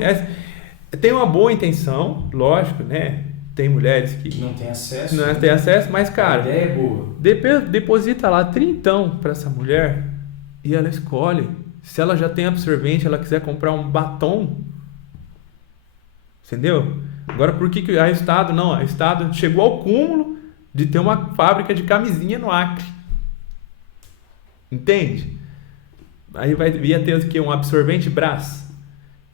Tem uma boa intenção, lógico, né? Tem mulheres que não tem acesso. Não tem acesso, mas, cara, a ideia é boa. Deposita lá 30 para essa mulher e ela escolhe. Se ela já tem absorvente, ela quiser comprar um batom, entendeu? Agora, por que o Estado não? O Estado chegou ao cúmulo de ter uma fábrica de camisinha no Acre. Entende? Aí ia ter o quê? Um absorvente Brás.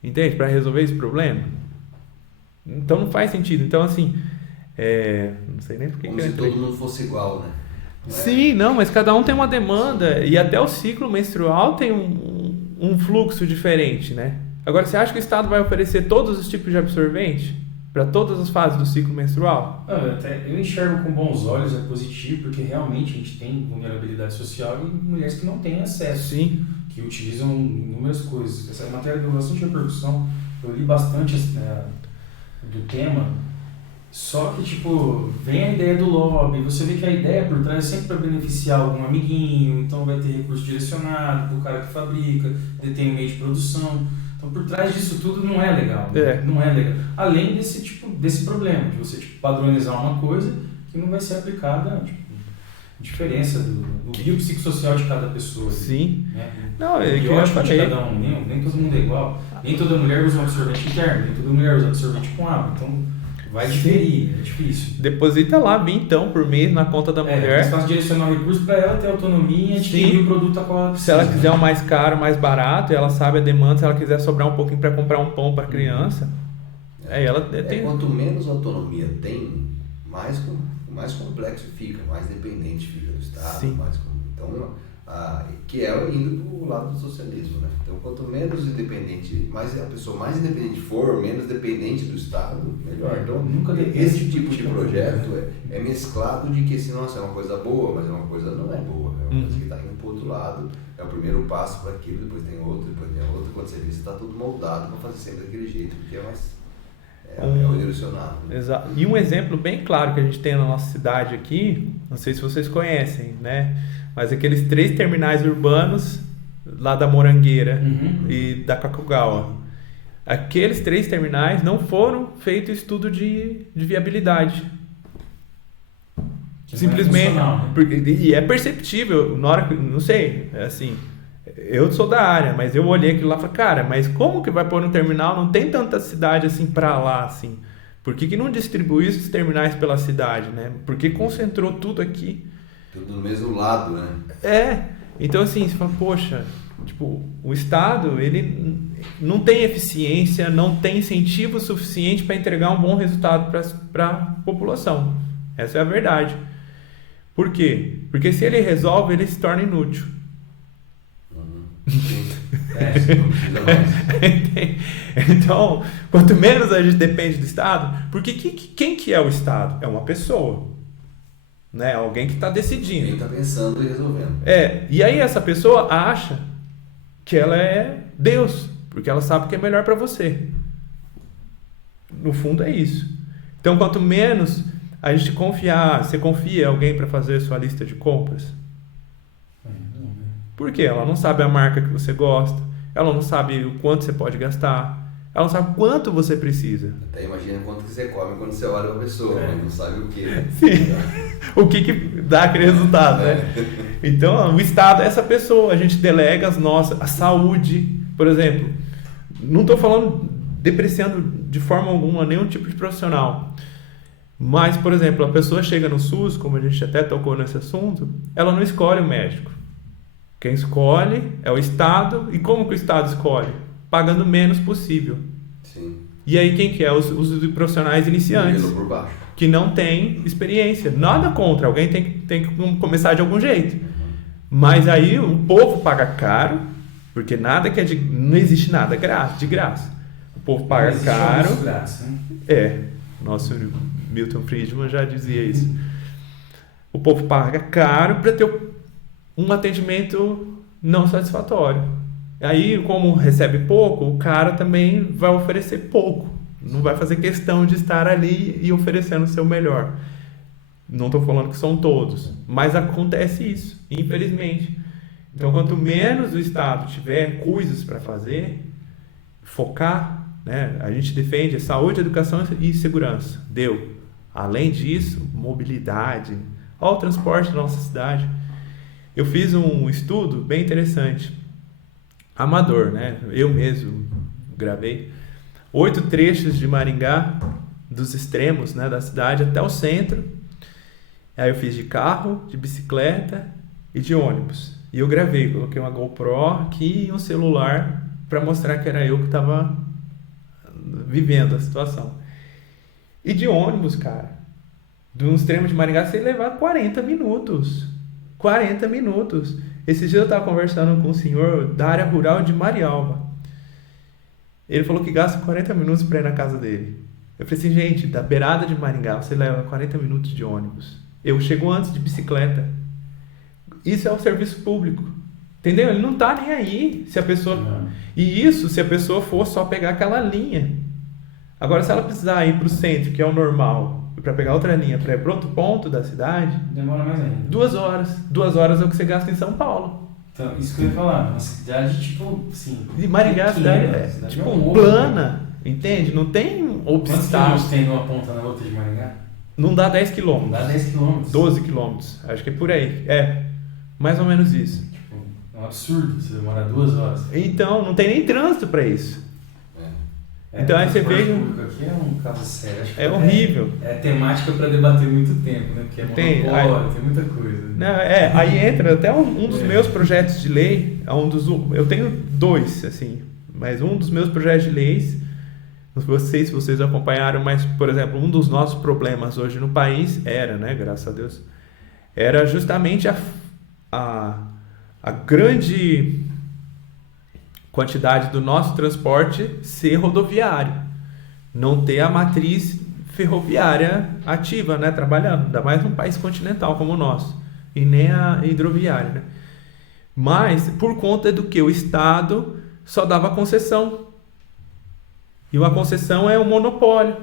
Entende? Para resolver esse problema. Então não faz sentido. Então, assim, não sei nem por que como se todo mundo fosse igual, né? Sim, não, mas cada um tem uma demanda. E até o ciclo menstrual tem um fluxo diferente, né? Agora, você acha que o Estado vai oferecer todos os tipos de absorvente para todas as fases do ciclo menstrual? Eu enxergo com bons olhos, é positivo, porque realmente a gente tem vulnerabilidade social e mulheres que não têm acesso. Sim. Que utilizam inúmeras coisas. Essa matéria deu bastante repercussão, eu li bastante do tema, só que, tipo, vem a ideia do lobby, você vê que a ideia por trás é sempre para beneficiar algum amiguinho, então vai ter recurso direcionado para o cara que fabrica, detém o meio de produção, Então, por trás disso tudo não é legal. Né? Não é legal. Além desse problema, de você padronizar uma coisa que não vai ser aplicada, diferença do biopsicossocial de cada pessoa. Sim. Né? Não, o biótipo de cada um, nem todo mundo é igual. Nem toda mulher usa um absorvente interno, nem toda mulher usa absorvente com água. Então, vai diferir, é difícil. Deposita lá 20 por mês na conta da mulher. É mais fácil direcionar o recurso para ela ter autonomia e adquirir o produto a qual ela precisa. Se ela quiser um mais caro, mais barato, ela sabe a demanda. Se ela quiser sobrar um pouquinho para comprar um pão para a criança, ela tem... Quanto menos autonomia tem, mais complexo fica, mais dependente fica do Estado. Então, que é indo para o lado do socialismo, né? Então, quanto menos independente, a pessoa mais independente for, menos dependente do Estado, melhor. Então, esse tipo de projeto é mesclado de que assim, nossa, é uma coisa boa, mas é uma coisa não é boa, é uma coisa que está indo para o outro lado, é o primeiro passo para aquilo, depois tem outro, quando você vê, você está tudo moldado para fazer sempre daquele jeito, porque é mais... É o direcionado. Exato. E um exemplo bem claro que a gente tem na nossa cidade aqui, não sei se vocês conhecem, né? Mas aqueles 3 terminais urbanos lá da Morangueira e da Kakugawa. Aqueles 3 terminais não foram feito estudo de viabilidade. Simplesmente. E é perceptível, na hora que, não sei, é assim, eu sou da área, mas eu olhei aquilo lá e falei, cara, mas como que vai pôr um terminal? Não tem tanta cidade assim pra lá, assim. Por que não distribuiu esses terminais pela cidade, né? Por que concentrou tudo aqui? Tudo no mesmo lado, né? Então assim, você fala, poxa, o Estado, ele não tem eficiência, não tem incentivo suficiente para entregar um bom resultado para a população. Essa é a verdade. Por quê? Porque se ele resolve, ele se torna inútil. Então, quanto menos a gente depende do Estado, porque quem que é o Estado? É uma pessoa, né? Alguém que está decidindo. Quem está pensando e resolvendo. E aí essa pessoa acha que ela é Deus, porque ela sabe o que é melhor para você. No fundo é isso. Então, quanto menos a gente confiar, você confia em alguém para fazer a sua lista de compras? Por quê? Ela não sabe a marca que você gosta, ela não sabe o quanto você pode gastar, ela não sabe quanto você precisa. Até imagina quanto que você come quando você olha uma pessoa, mas não sabe o que. Sim. O que dá aquele resultado, né? Então, o Estado é essa pessoa, a gente delega a saúde, por exemplo. Não estou falando, depreciando de forma alguma nenhum tipo de profissional. Mas, por exemplo, a pessoa chega no SUS, como a gente até tocou nesse assunto, ela não escolhe o médico. Quem escolhe é o Estado. E como que o Estado escolhe? Pagando o menos possível. Sim. E aí quem que é? Os profissionais iniciantes. Por baixo. Que não tem experiência. Nada contra. Alguém tem que começar de algum jeito. Mas aí o povo paga caro, porque não existe nada de graça. O povo paga caro. Graça, né? Nosso Milton Friedman já dizia isso. O povo paga caro para ter um atendimento não satisfatório. Aí, como recebe pouco, o cara também vai oferecer pouco. Não vai fazer questão de estar ali e oferecendo o seu melhor. Não estou falando que são todos, mas acontece isso, infelizmente. Então, quanto menos o Estado tiver coisas para fazer, focar, né? A gente defende saúde, educação e segurança. Deu. Além disso, mobilidade. Olha o transporte da nossa cidade. Eu fiz um estudo bem interessante, amador, né? Eu mesmo gravei 8 trechos de Maringá, dos extremos, né, da cidade até o centro. Aí eu fiz de carro, de bicicleta e de ônibus. E eu gravei, coloquei uma GoPro aqui e um celular para mostrar que era eu que estava vivendo a situação. E de ônibus, cara, de um extremo de Maringá, você ia levar 40 minutos. 40 minutos. Esses dias eu estava conversando com um senhor da área rural de Marialva. Ele falou que gasta 40 minutos para ir na casa dele. Eu falei assim, gente, da beirada de Maringá você leva 40 minutos de ônibus. Eu chego antes de bicicleta. Isso é um serviço público. Entendeu? Ele não está nem aí se a pessoa... Não. E isso se a pessoa for só pegar aquela linha. Agora, se ela precisar ir para o centro, que é o normal, para pegar outra linha para ir para outro ponto da cidade... Demora mais ainda. 2 horas. 2 horas é o que você gasta em São Paulo. Então, isso que eu ia falar, uma cidade tipo, assim... E Maringá, a cidade é tipo plana, entende? Não tem Quantos obstáculos. quilômetros tem de uma ponta na outra de Maringá? Não dá 10 Não quilômetros. dá 10 quilômetros. 12 quilômetros, acho que é por aí. É, mais ou menos isso. Tipo, é um absurdo, você demora 2 horas. Então, não tem nem trânsito para isso. É, Então, aí você vê... público aqui é um caso sério. Acho que É horrível. É temática para debater muito tempo, né? Porque é Tem, monopólio, tem muita coisa. Não, aí entra até um dos meus projetos de lei, eu tenho 2, assim, mas um dos meus projetos de leis, não sei se vocês acompanharam, mas, por exemplo, um dos nossos problemas hoje no país era, né, graças a Deus, era justamente a grande quantidade do nosso transporte ser rodoviário, não ter a matriz ferroviária ativa, né, trabalhando, ainda mais num país continental como o nosso, e nem a hidroviária, né? Mas por conta do que o Estado só dava concessão, e uma concessão é um monopólio,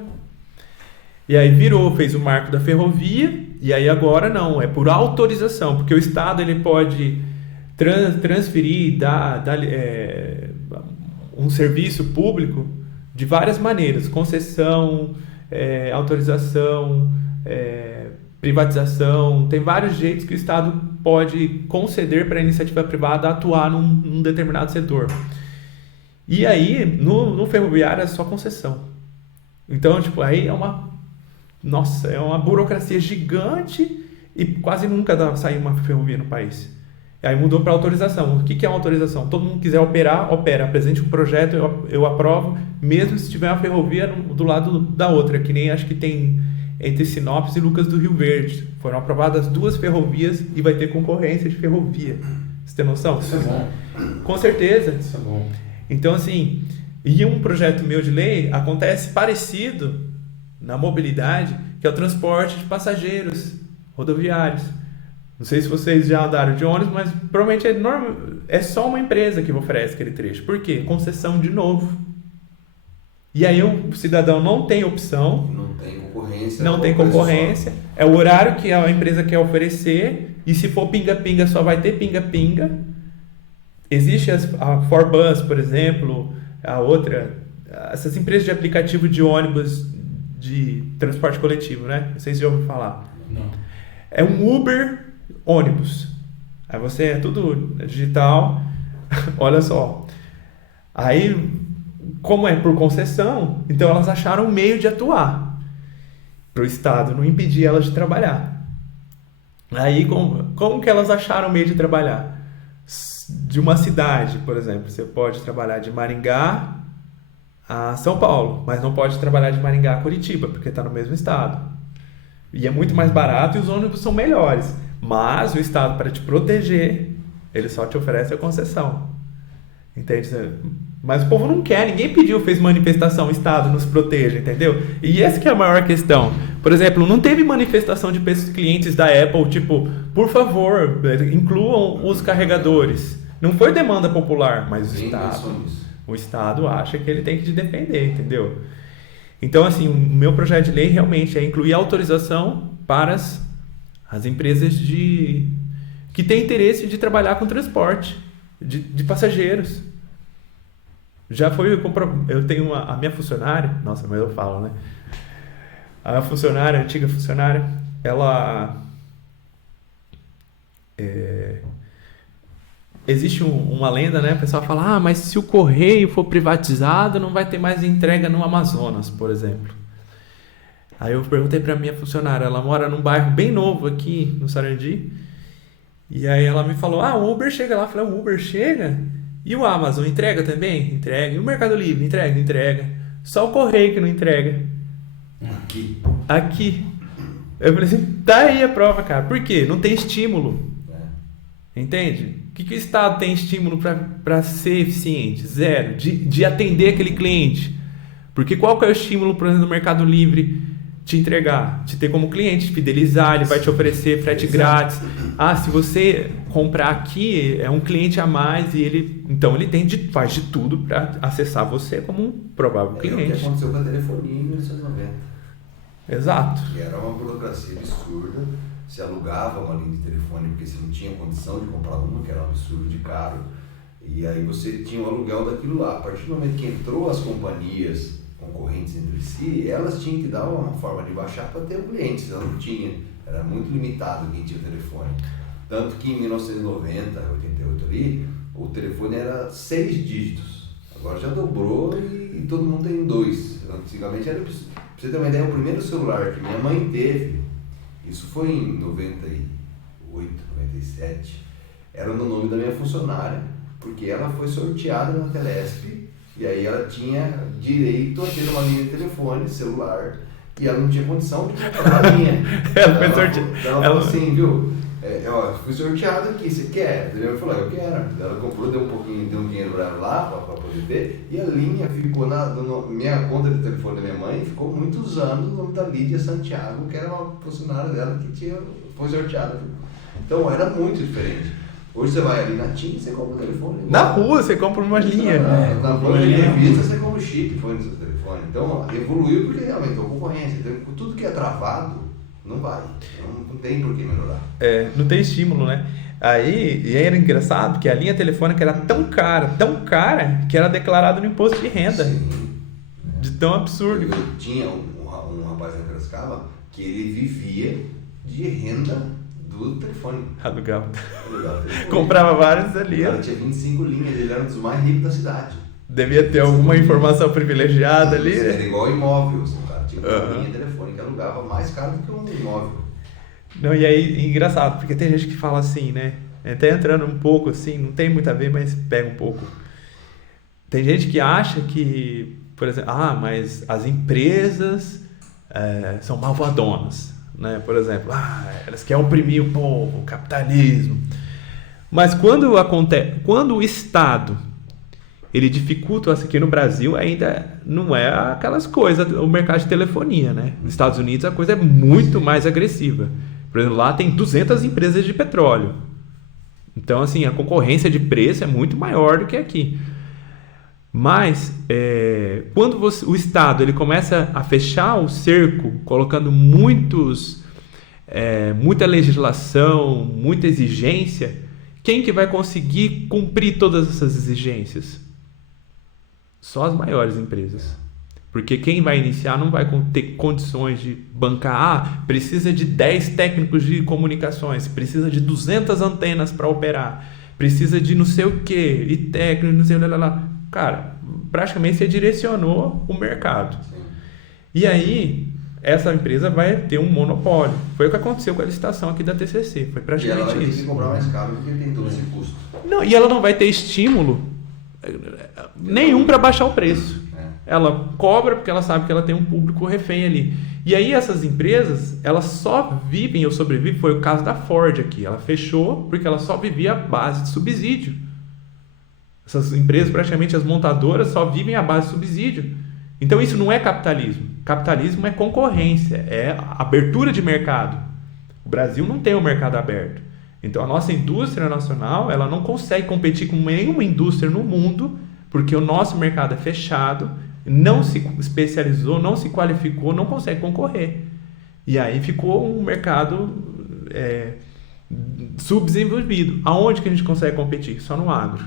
e aí fez o marco da ferrovia, e aí agora não, é por autorização, porque o Estado ele pode transferir, dar um serviço público de várias maneiras, concessão, autorização, privatização, tem vários jeitos que o Estado pode conceder para a iniciativa privada atuar num determinado setor. E aí, no ferroviário é só concessão. Então, tipo, aí é uma burocracia gigante e quase nunca sair uma ferrovia no país. Aí mudou para autorização. O que é uma autorização? Todo mundo quiser operar, opera. Apresente um projeto, eu aprovo, mesmo se tiver uma ferrovia do lado da outra, que nem acho que tem entre Sinop e Lucas do Rio Verde. Foram aprovadas 2 ferrovias e vai ter concorrência de ferrovia. Você tem noção? Isso é bom. Com certeza. Isso é bom. Então, assim, e um projeto meu de lei acontece parecido na mobilidade, que é o transporte de passageiros rodoviários. Não sei se vocês já andaram de ônibus, mas provavelmente é só uma empresa que oferece aquele trecho. Por quê? Concessão de novo. E aí o cidadão não tem opção. Não tem concorrência. Não tem concorrência. É o horário que a empresa quer oferecer. E se for pinga-pinga, só vai ter pinga-pinga. Existe a Forbus, por exemplo, a outra. Essas empresas de aplicativo de ônibus de transporte coletivo, né? Não sei se já ouviram falar. Não. É um Uber ônibus. Aí você é tudo digital. Olha só. Aí, como é por concessão, então elas acharam um meio de atuar para o Estado não impedir elas de trabalhar. Aí, como que elas acharam um meio de trabalhar? De uma cidade, por exemplo, você pode trabalhar de Maringá a São Paulo, mas não pode trabalhar de Maringá a Curitiba, porque está no mesmo estado. E é muito mais barato e os ônibus são melhores. Mas o Estado, para te proteger, ele só te oferece a concessão. Entende? Mas o povo não quer, ninguém pediu, fez manifestação, o Estado nos proteja, entendeu? E essa que é a maior questão. Por exemplo, não teve manifestação de clientes da Apple, tipo, por favor, incluam os carregadores. Não foi demanda popular, mas o Estado acha que ele tem que te defender, entendeu? Então, assim, o meu projeto de lei realmente é incluir autorização para as empresas que têm interesse de trabalhar com transporte de passageiros. Já foi, eu tenho a minha funcionária, nossa, mas eu falo, né? A funcionária, a antiga funcionária, ela... existe uma lenda, né? O pessoal fala, mas se o correio for privatizado, não vai ter mais entrega no Amazonas, por exemplo. Aí eu perguntei para minha funcionária, ela mora num bairro bem novo aqui no Sarandi, e aí ela me falou, o Uber chega lá. Eu falei, o Uber chega? E o Amazon entrega também? Entrega. E o Mercado Livre? Entrega? Entrega. Só o correio que não entrega. Aqui. Eu falei assim, tá aí a prova, cara. Por quê? Não tem estímulo. Entende? O que o Estado tem estímulo para ser eficiente? Zero. De atender aquele cliente. Porque qual que é o estímulo, por exemplo, do Mercado Livre te entregar? Te ter como cliente, te fidelizar, ele vai te oferecer frete grátis. Se você comprar aqui, é um cliente a mais e ele faz de tudo para acessar você como um provável cliente. É o que aconteceu com a telefonia em 1990. Exato. E era uma burocracia absurda. você alugava uma linha de telefone porque você não tinha condição de comprar uma, que era um absurdo de caro, e aí você tinha o aluguel daquilo lá. A partir do momento que entrou as companhias concorrentes entre si, elas tinham que dar uma forma de baixar para ter clientes, ela não tinha, era muito limitado quem tinha o telefone. Tanto que em 1990, 88 ali, o telefone era 6 dígitos, agora já dobrou e todo mundo tem 2. Antigamente era, pra você ter uma ideia, o primeiro celular que minha mãe teve, isso foi em 98, 97, era no nome da minha funcionária, porque ela foi sorteada na Telesp, e aí ela tinha direito a ter uma linha de telefone celular, e ela não tinha condição de comprar a linha. Ela foi sorteada. Ela falou assim, viu, fui sorteado aqui, você quer? Ele falou, eu quero. Ela comprou, deu um dinheiro para ela lá, para poder ter, e a linha ficou na minha conta de telefone da minha mãe, ficou muitos anos no nome da Lídia Santiago, que era uma funcionária dela que foi sorteada. Então era muito diferente. Hoje você vai ali na TIM, você compra o telefone. Na rua você compra uma linha. Na loja de revista você compra o chip, põe no seu telefone. Então evoluiu porque aumentou a concorrência. Então, tudo que é travado não vai. Não tem por que melhorar. Não tem estímulo, né? Aí, e aí era engraçado que a linha telefônica era tão cara, que era declarado no imposto de renda. Sim. De tão absurdo. Eu tinha um rapaz na Piracicaba que ele vivia de renda do telefone. Alugava. Telefone. Comprava vários ali. Ela tinha 25 linhas, ele era um dos mais ricos da cidade. Devia ter alguma informação privilegiada ali. Era igual imóvel, assim, o cara tinha uma linha telefônica, alugava mais caro do que um imóvel. Não, e aí, engraçado, porque tem gente que fala assim, né? Até entrando um pouco assim, não tem muito a ver, mas pega um pouco. Tem gente que acha que, por exemplo, mas as empresas são malvadonas, né? Por exemplo, elas querem oprimir o povo, o capitalismo. Mas quando o Estado ele dificulta, aqui no Brasil ainda não é aquelas coisas, o mercado de telefonia, né? Nos Estados Unidos a coisa é muito mais agressiva. Por exemplo, lá tem 200 empresas de petróleo. Então, assim, a concorrência de preço é muito maior do que aqui. Mas, quando o Estado ele começa a fechar o cerco, colocando muita legislação, muita exigência, quem que vai conseguir cumprir todas essas exigências? Só as maiores empresas. Porque quem vai iniciar não vai ter condições de bancar. Precisa de 10 técnicos de comunicações, precisa de 200 antenas para operar, precisa de não sei o que, e técnico, não sei lá. Cara, praticamente você direcionou o mercado. Sim. E aí, essa empresa vai ter um monopólio. Foi o que aconteceu com a licitação aqui da TCC. Foi praticamente isso. E ela vai ter isso. que comprar mais caro porque tem todo esse custo. Não, e ela não vai ter estímulo nenhum para baixar o preço. Ela cobra porque ela sabe que ela tem um público refém ali. E aí essas empresas, elas só vivem ou sobrevivem, foi o caso da Ford aqui. Ela fechou porque ela só vivia à base de subsídio. Essas empresas, praticamente as montadoras, só vivem à base de subsídio. Então isso não é capitalismo. Capitalismo é concorrência, é abertura de mercado. O Brasil não tem um mercado aberto. Então a nossa indústria nacional, ela não consegue competir com nenhuma indústria no mundo, porque o nosso mercado é fechado, não se especializou, não se qualificou, não consegue concorrer. E aí ficou um mercado subdesenvolvido. Aonde que a gente consegue competir? Só no agro.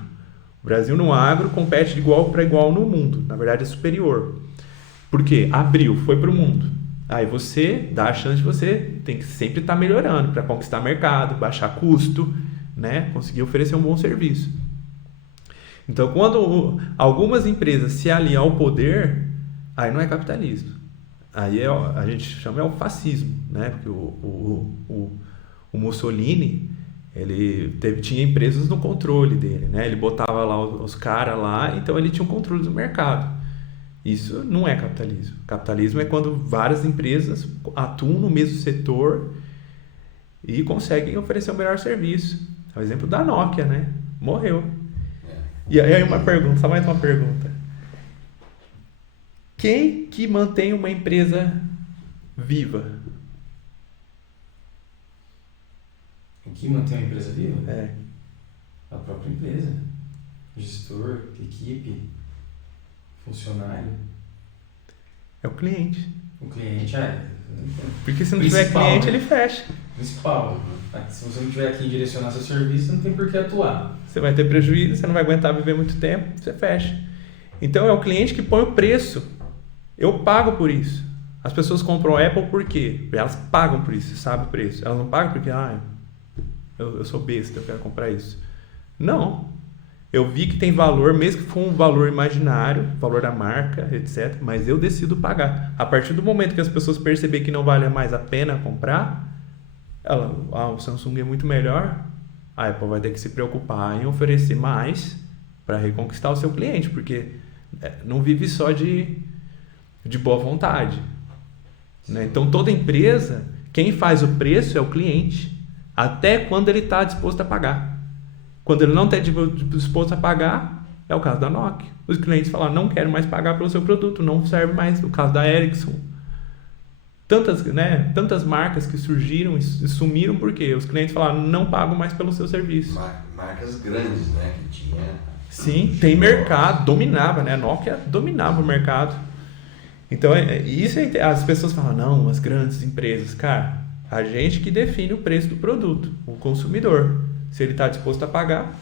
O Brasil no agro compete de igual para igual no mundo. Na verdade é superior. Por quê? Abriu, foi para o mundo. Aí você dá a chance de você tem que sempre estar melhorando para conquistar mercado, baixar custo, né? Conseguir oferecer um bom serviço. Então, quando algumas empresas se aliam ao poder, aí não é capitalismo. Aí a gente chama o fascismo, né? Porque o Mussolini, ele tinha empresas no controle dele, né? Ele botava lá os caras lá, então ele tinha um controle do mercado. Isso não é capitalismo. Capitalismo é quando várias empresas atuam no mesmo setor e conseguem oferecer o melhor serviço. É o exemplo da Nokia, né? Morreu. E aí uma pergunta, só mais uma pergunta. Quem que mantém uma empresa viva? O que mantém uma empresa viva? A própria empresa. Gestor, equipe, funcionário. É o cliente. O cliente Porque se não tiver cliente, ele fecha. principal. Se você não estiver aqui em direcionar seu serviço, você não tem por que atuar. Você vai ter prejuízo, você não vai aguentar viver muito tempo, você fecha. Então é o cliente que põe o preço. Eu pago por isso. As pessoas compram Apple por quê? Elas pagam por isso, sabem o preço. Elas não pagam porque, eu sou besta, eu quero comprar isso. Não. Eu vi que tem valor, mesmo que for um valor imaginário, valor da marca, etc. Mas eu decido pagar. A partir do momento que as pessoas perceberem que não vale mais a pena comprar, o Samsung é muito melhor, a Apple vai ter que se preocupar em oferecer mais para reconquistar o seu cliente, porque não vive só de boa vontade. Né? Então, toda empresa, quem faz o preço é o cliente, até quando ele está disposto a pagar. Quando ele não está disposto a pagar, é o caso da Nokia. Os clientes falam, não quero mais pagar pelo seu produto, não serve mais. O caso da Ericsson. Tantas marcas que surgiram e sumiram porque os clientes falaram, não pago mais pelo seu serviço. Marcas grandes, né? Que tinha... Sim, tem mercado, dominava, né? A Nokia dominava o mercado. Então, as pessoas falam, não, as grandes empresas. Cara, a gente que define o preço do produto, o consumidor. Se ele está disposto a pagar.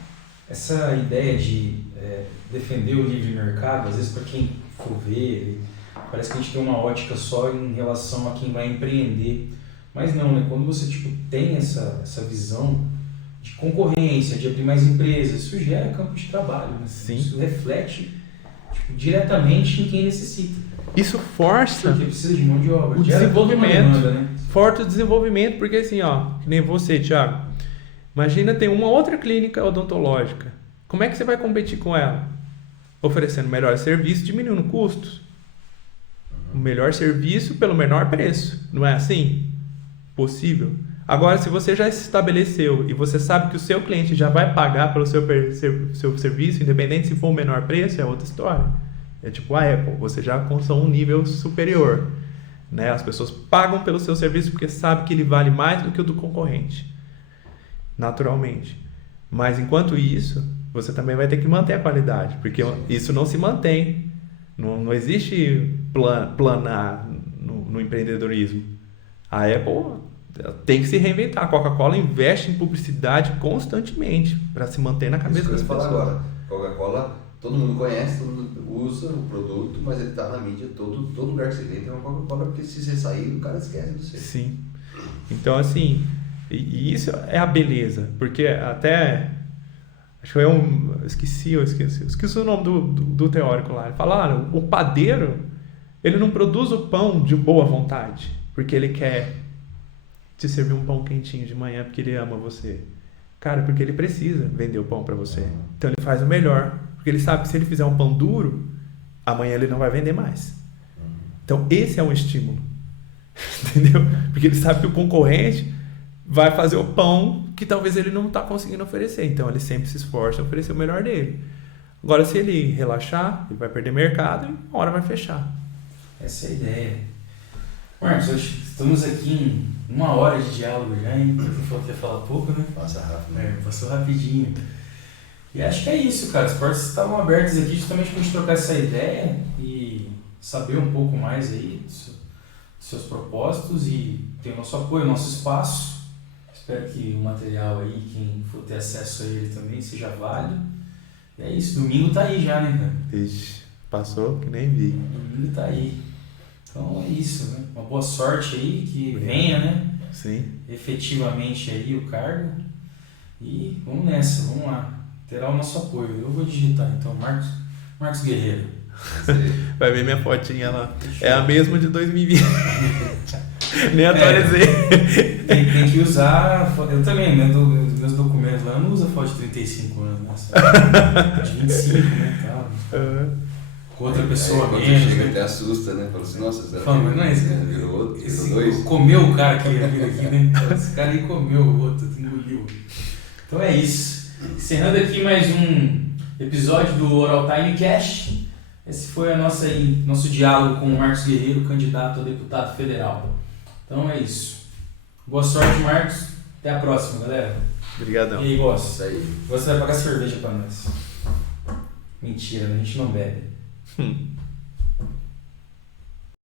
Essa ideia de defender o livre mercado, às vezes para quem for ver, parece que a gente tem uma ótica só em relação a quem vai empreender. Mas não, né? Quando você tem essa visão de concorrência, de abrir mais empresas, isso gera campo de trabalho. Né? Sim. Isso reflete diretamente em quem necessita. Isso força porque precisa de mão de obra. O desenvolvimento. Demanda, né? Força o desenvolvimento, porque assim, que nem você, Thiago. Imagina tem uma outra clínica odontológica. Como é que você vai competir com ela? Oferecendo melhor serviço, diminuindo custos. O melhor serviço pelo menor preço. Não é assim? Possível. Agora, se você já se estabeleceu e você sabe que o seu cliente já vai pagar pelo seu serviço, independente se for o menor preço, é outra história. É tipo a Apple, você já alcançou um nível superior. Né? As pessoas pagam pelo seu serviço porque sabem que ele vale mais do que o do concorrente. Naturalmente. Mas enquanto isso, você também vai ter que manter a qualidade, porque isso não se mantém. Não existe planar no empreendedorismo. A Apple tem que se reinventar. A Coca-Cola investe em publicidade constantemente para se manter na cabeça das pessoas. Agora, Coca-Cola, todo mundo conhece, todo mundo usa o produto, mas ele está na mídia, todo lugar que você vê tem uma Coca-Cola, porque se você sair, o cara esquece de você. Sim. Então, assim... E isso é a beleza, porque até acho que eu esqueci o nome do teórico lá. Ele fala, o padeiro, ele não produz o pão de boa vontade, porque ele quer te servir um pão quentinho de manhã, porque ele ama você. Cara, porque ele precisa vender o pão para você. Então ele faz o melhor, porque ele sabe que se ele fizer um pão duro, amanhã ele não vai vender mais. Então esse é um estímulo, entendeu? Porque ele sabe que o concorrente vai fazer o pão que talvez ele não está conseguindo oferecer. Então, ele sempre se esforça a oferecer o melhor dele. Agora, se ele relaxar, ele vai perder mercado e uma hora vai fechar. Essa é a ideia. Marcos, hoje estamos aqui em 1 hora de diálogo já, hein? Você falou que ia falar pouco, né? Passa rápido, né? Passou rapidinho. E acho que é isso, cara. As portas estavam abertas aqui justamente para a gente trocar essa ideia e saber um pouco mais aí dos seus propósitos e ter o nosso apoio, o nosso espaço. Espero que o material aí, quem for ter acesso a ele também, seja válido. E é isso, domingo tá aí já, né, cara? Ixi, passou que nem vi. Domingo tá aí. Então é isso, né? Uma boa sorte aí, que venha, né? Sim. Efetivamente aí o cargo. E vamos nessa, vamos lá. Terá o nosso apoio. Eu vou digitar então, Marcos Guerreiro. Vai ver minha fotinha lá. É a mesma de 2020. Nem atualizei. Tem que usar. Eu também, né? Meus documentos lá, eu não uso a foto de 35 anos, né? De 25, né? Tal. Com outra pessoa mesmo. Chega até assusta, né? Fala assim, nossa, você fala, mas não é isso. Virou outro, virou dois. Comeu o cara que ia vir aqui, né? Esse cara aí comeu o outro, engoliu. Então é isso. Encerrando aqui mais um episódio do Oral Time Cash. Esse foi nosso diálogo com o Marcos Guerreiro, candidato a deputado federal. Então é isso. Boa sorte, Marcos. Até a próxima, galera. Obrigadão. E aí, Gosto? Isso aí. Você vai pagar cerveja pra nós. Mentira, a gente não bebe.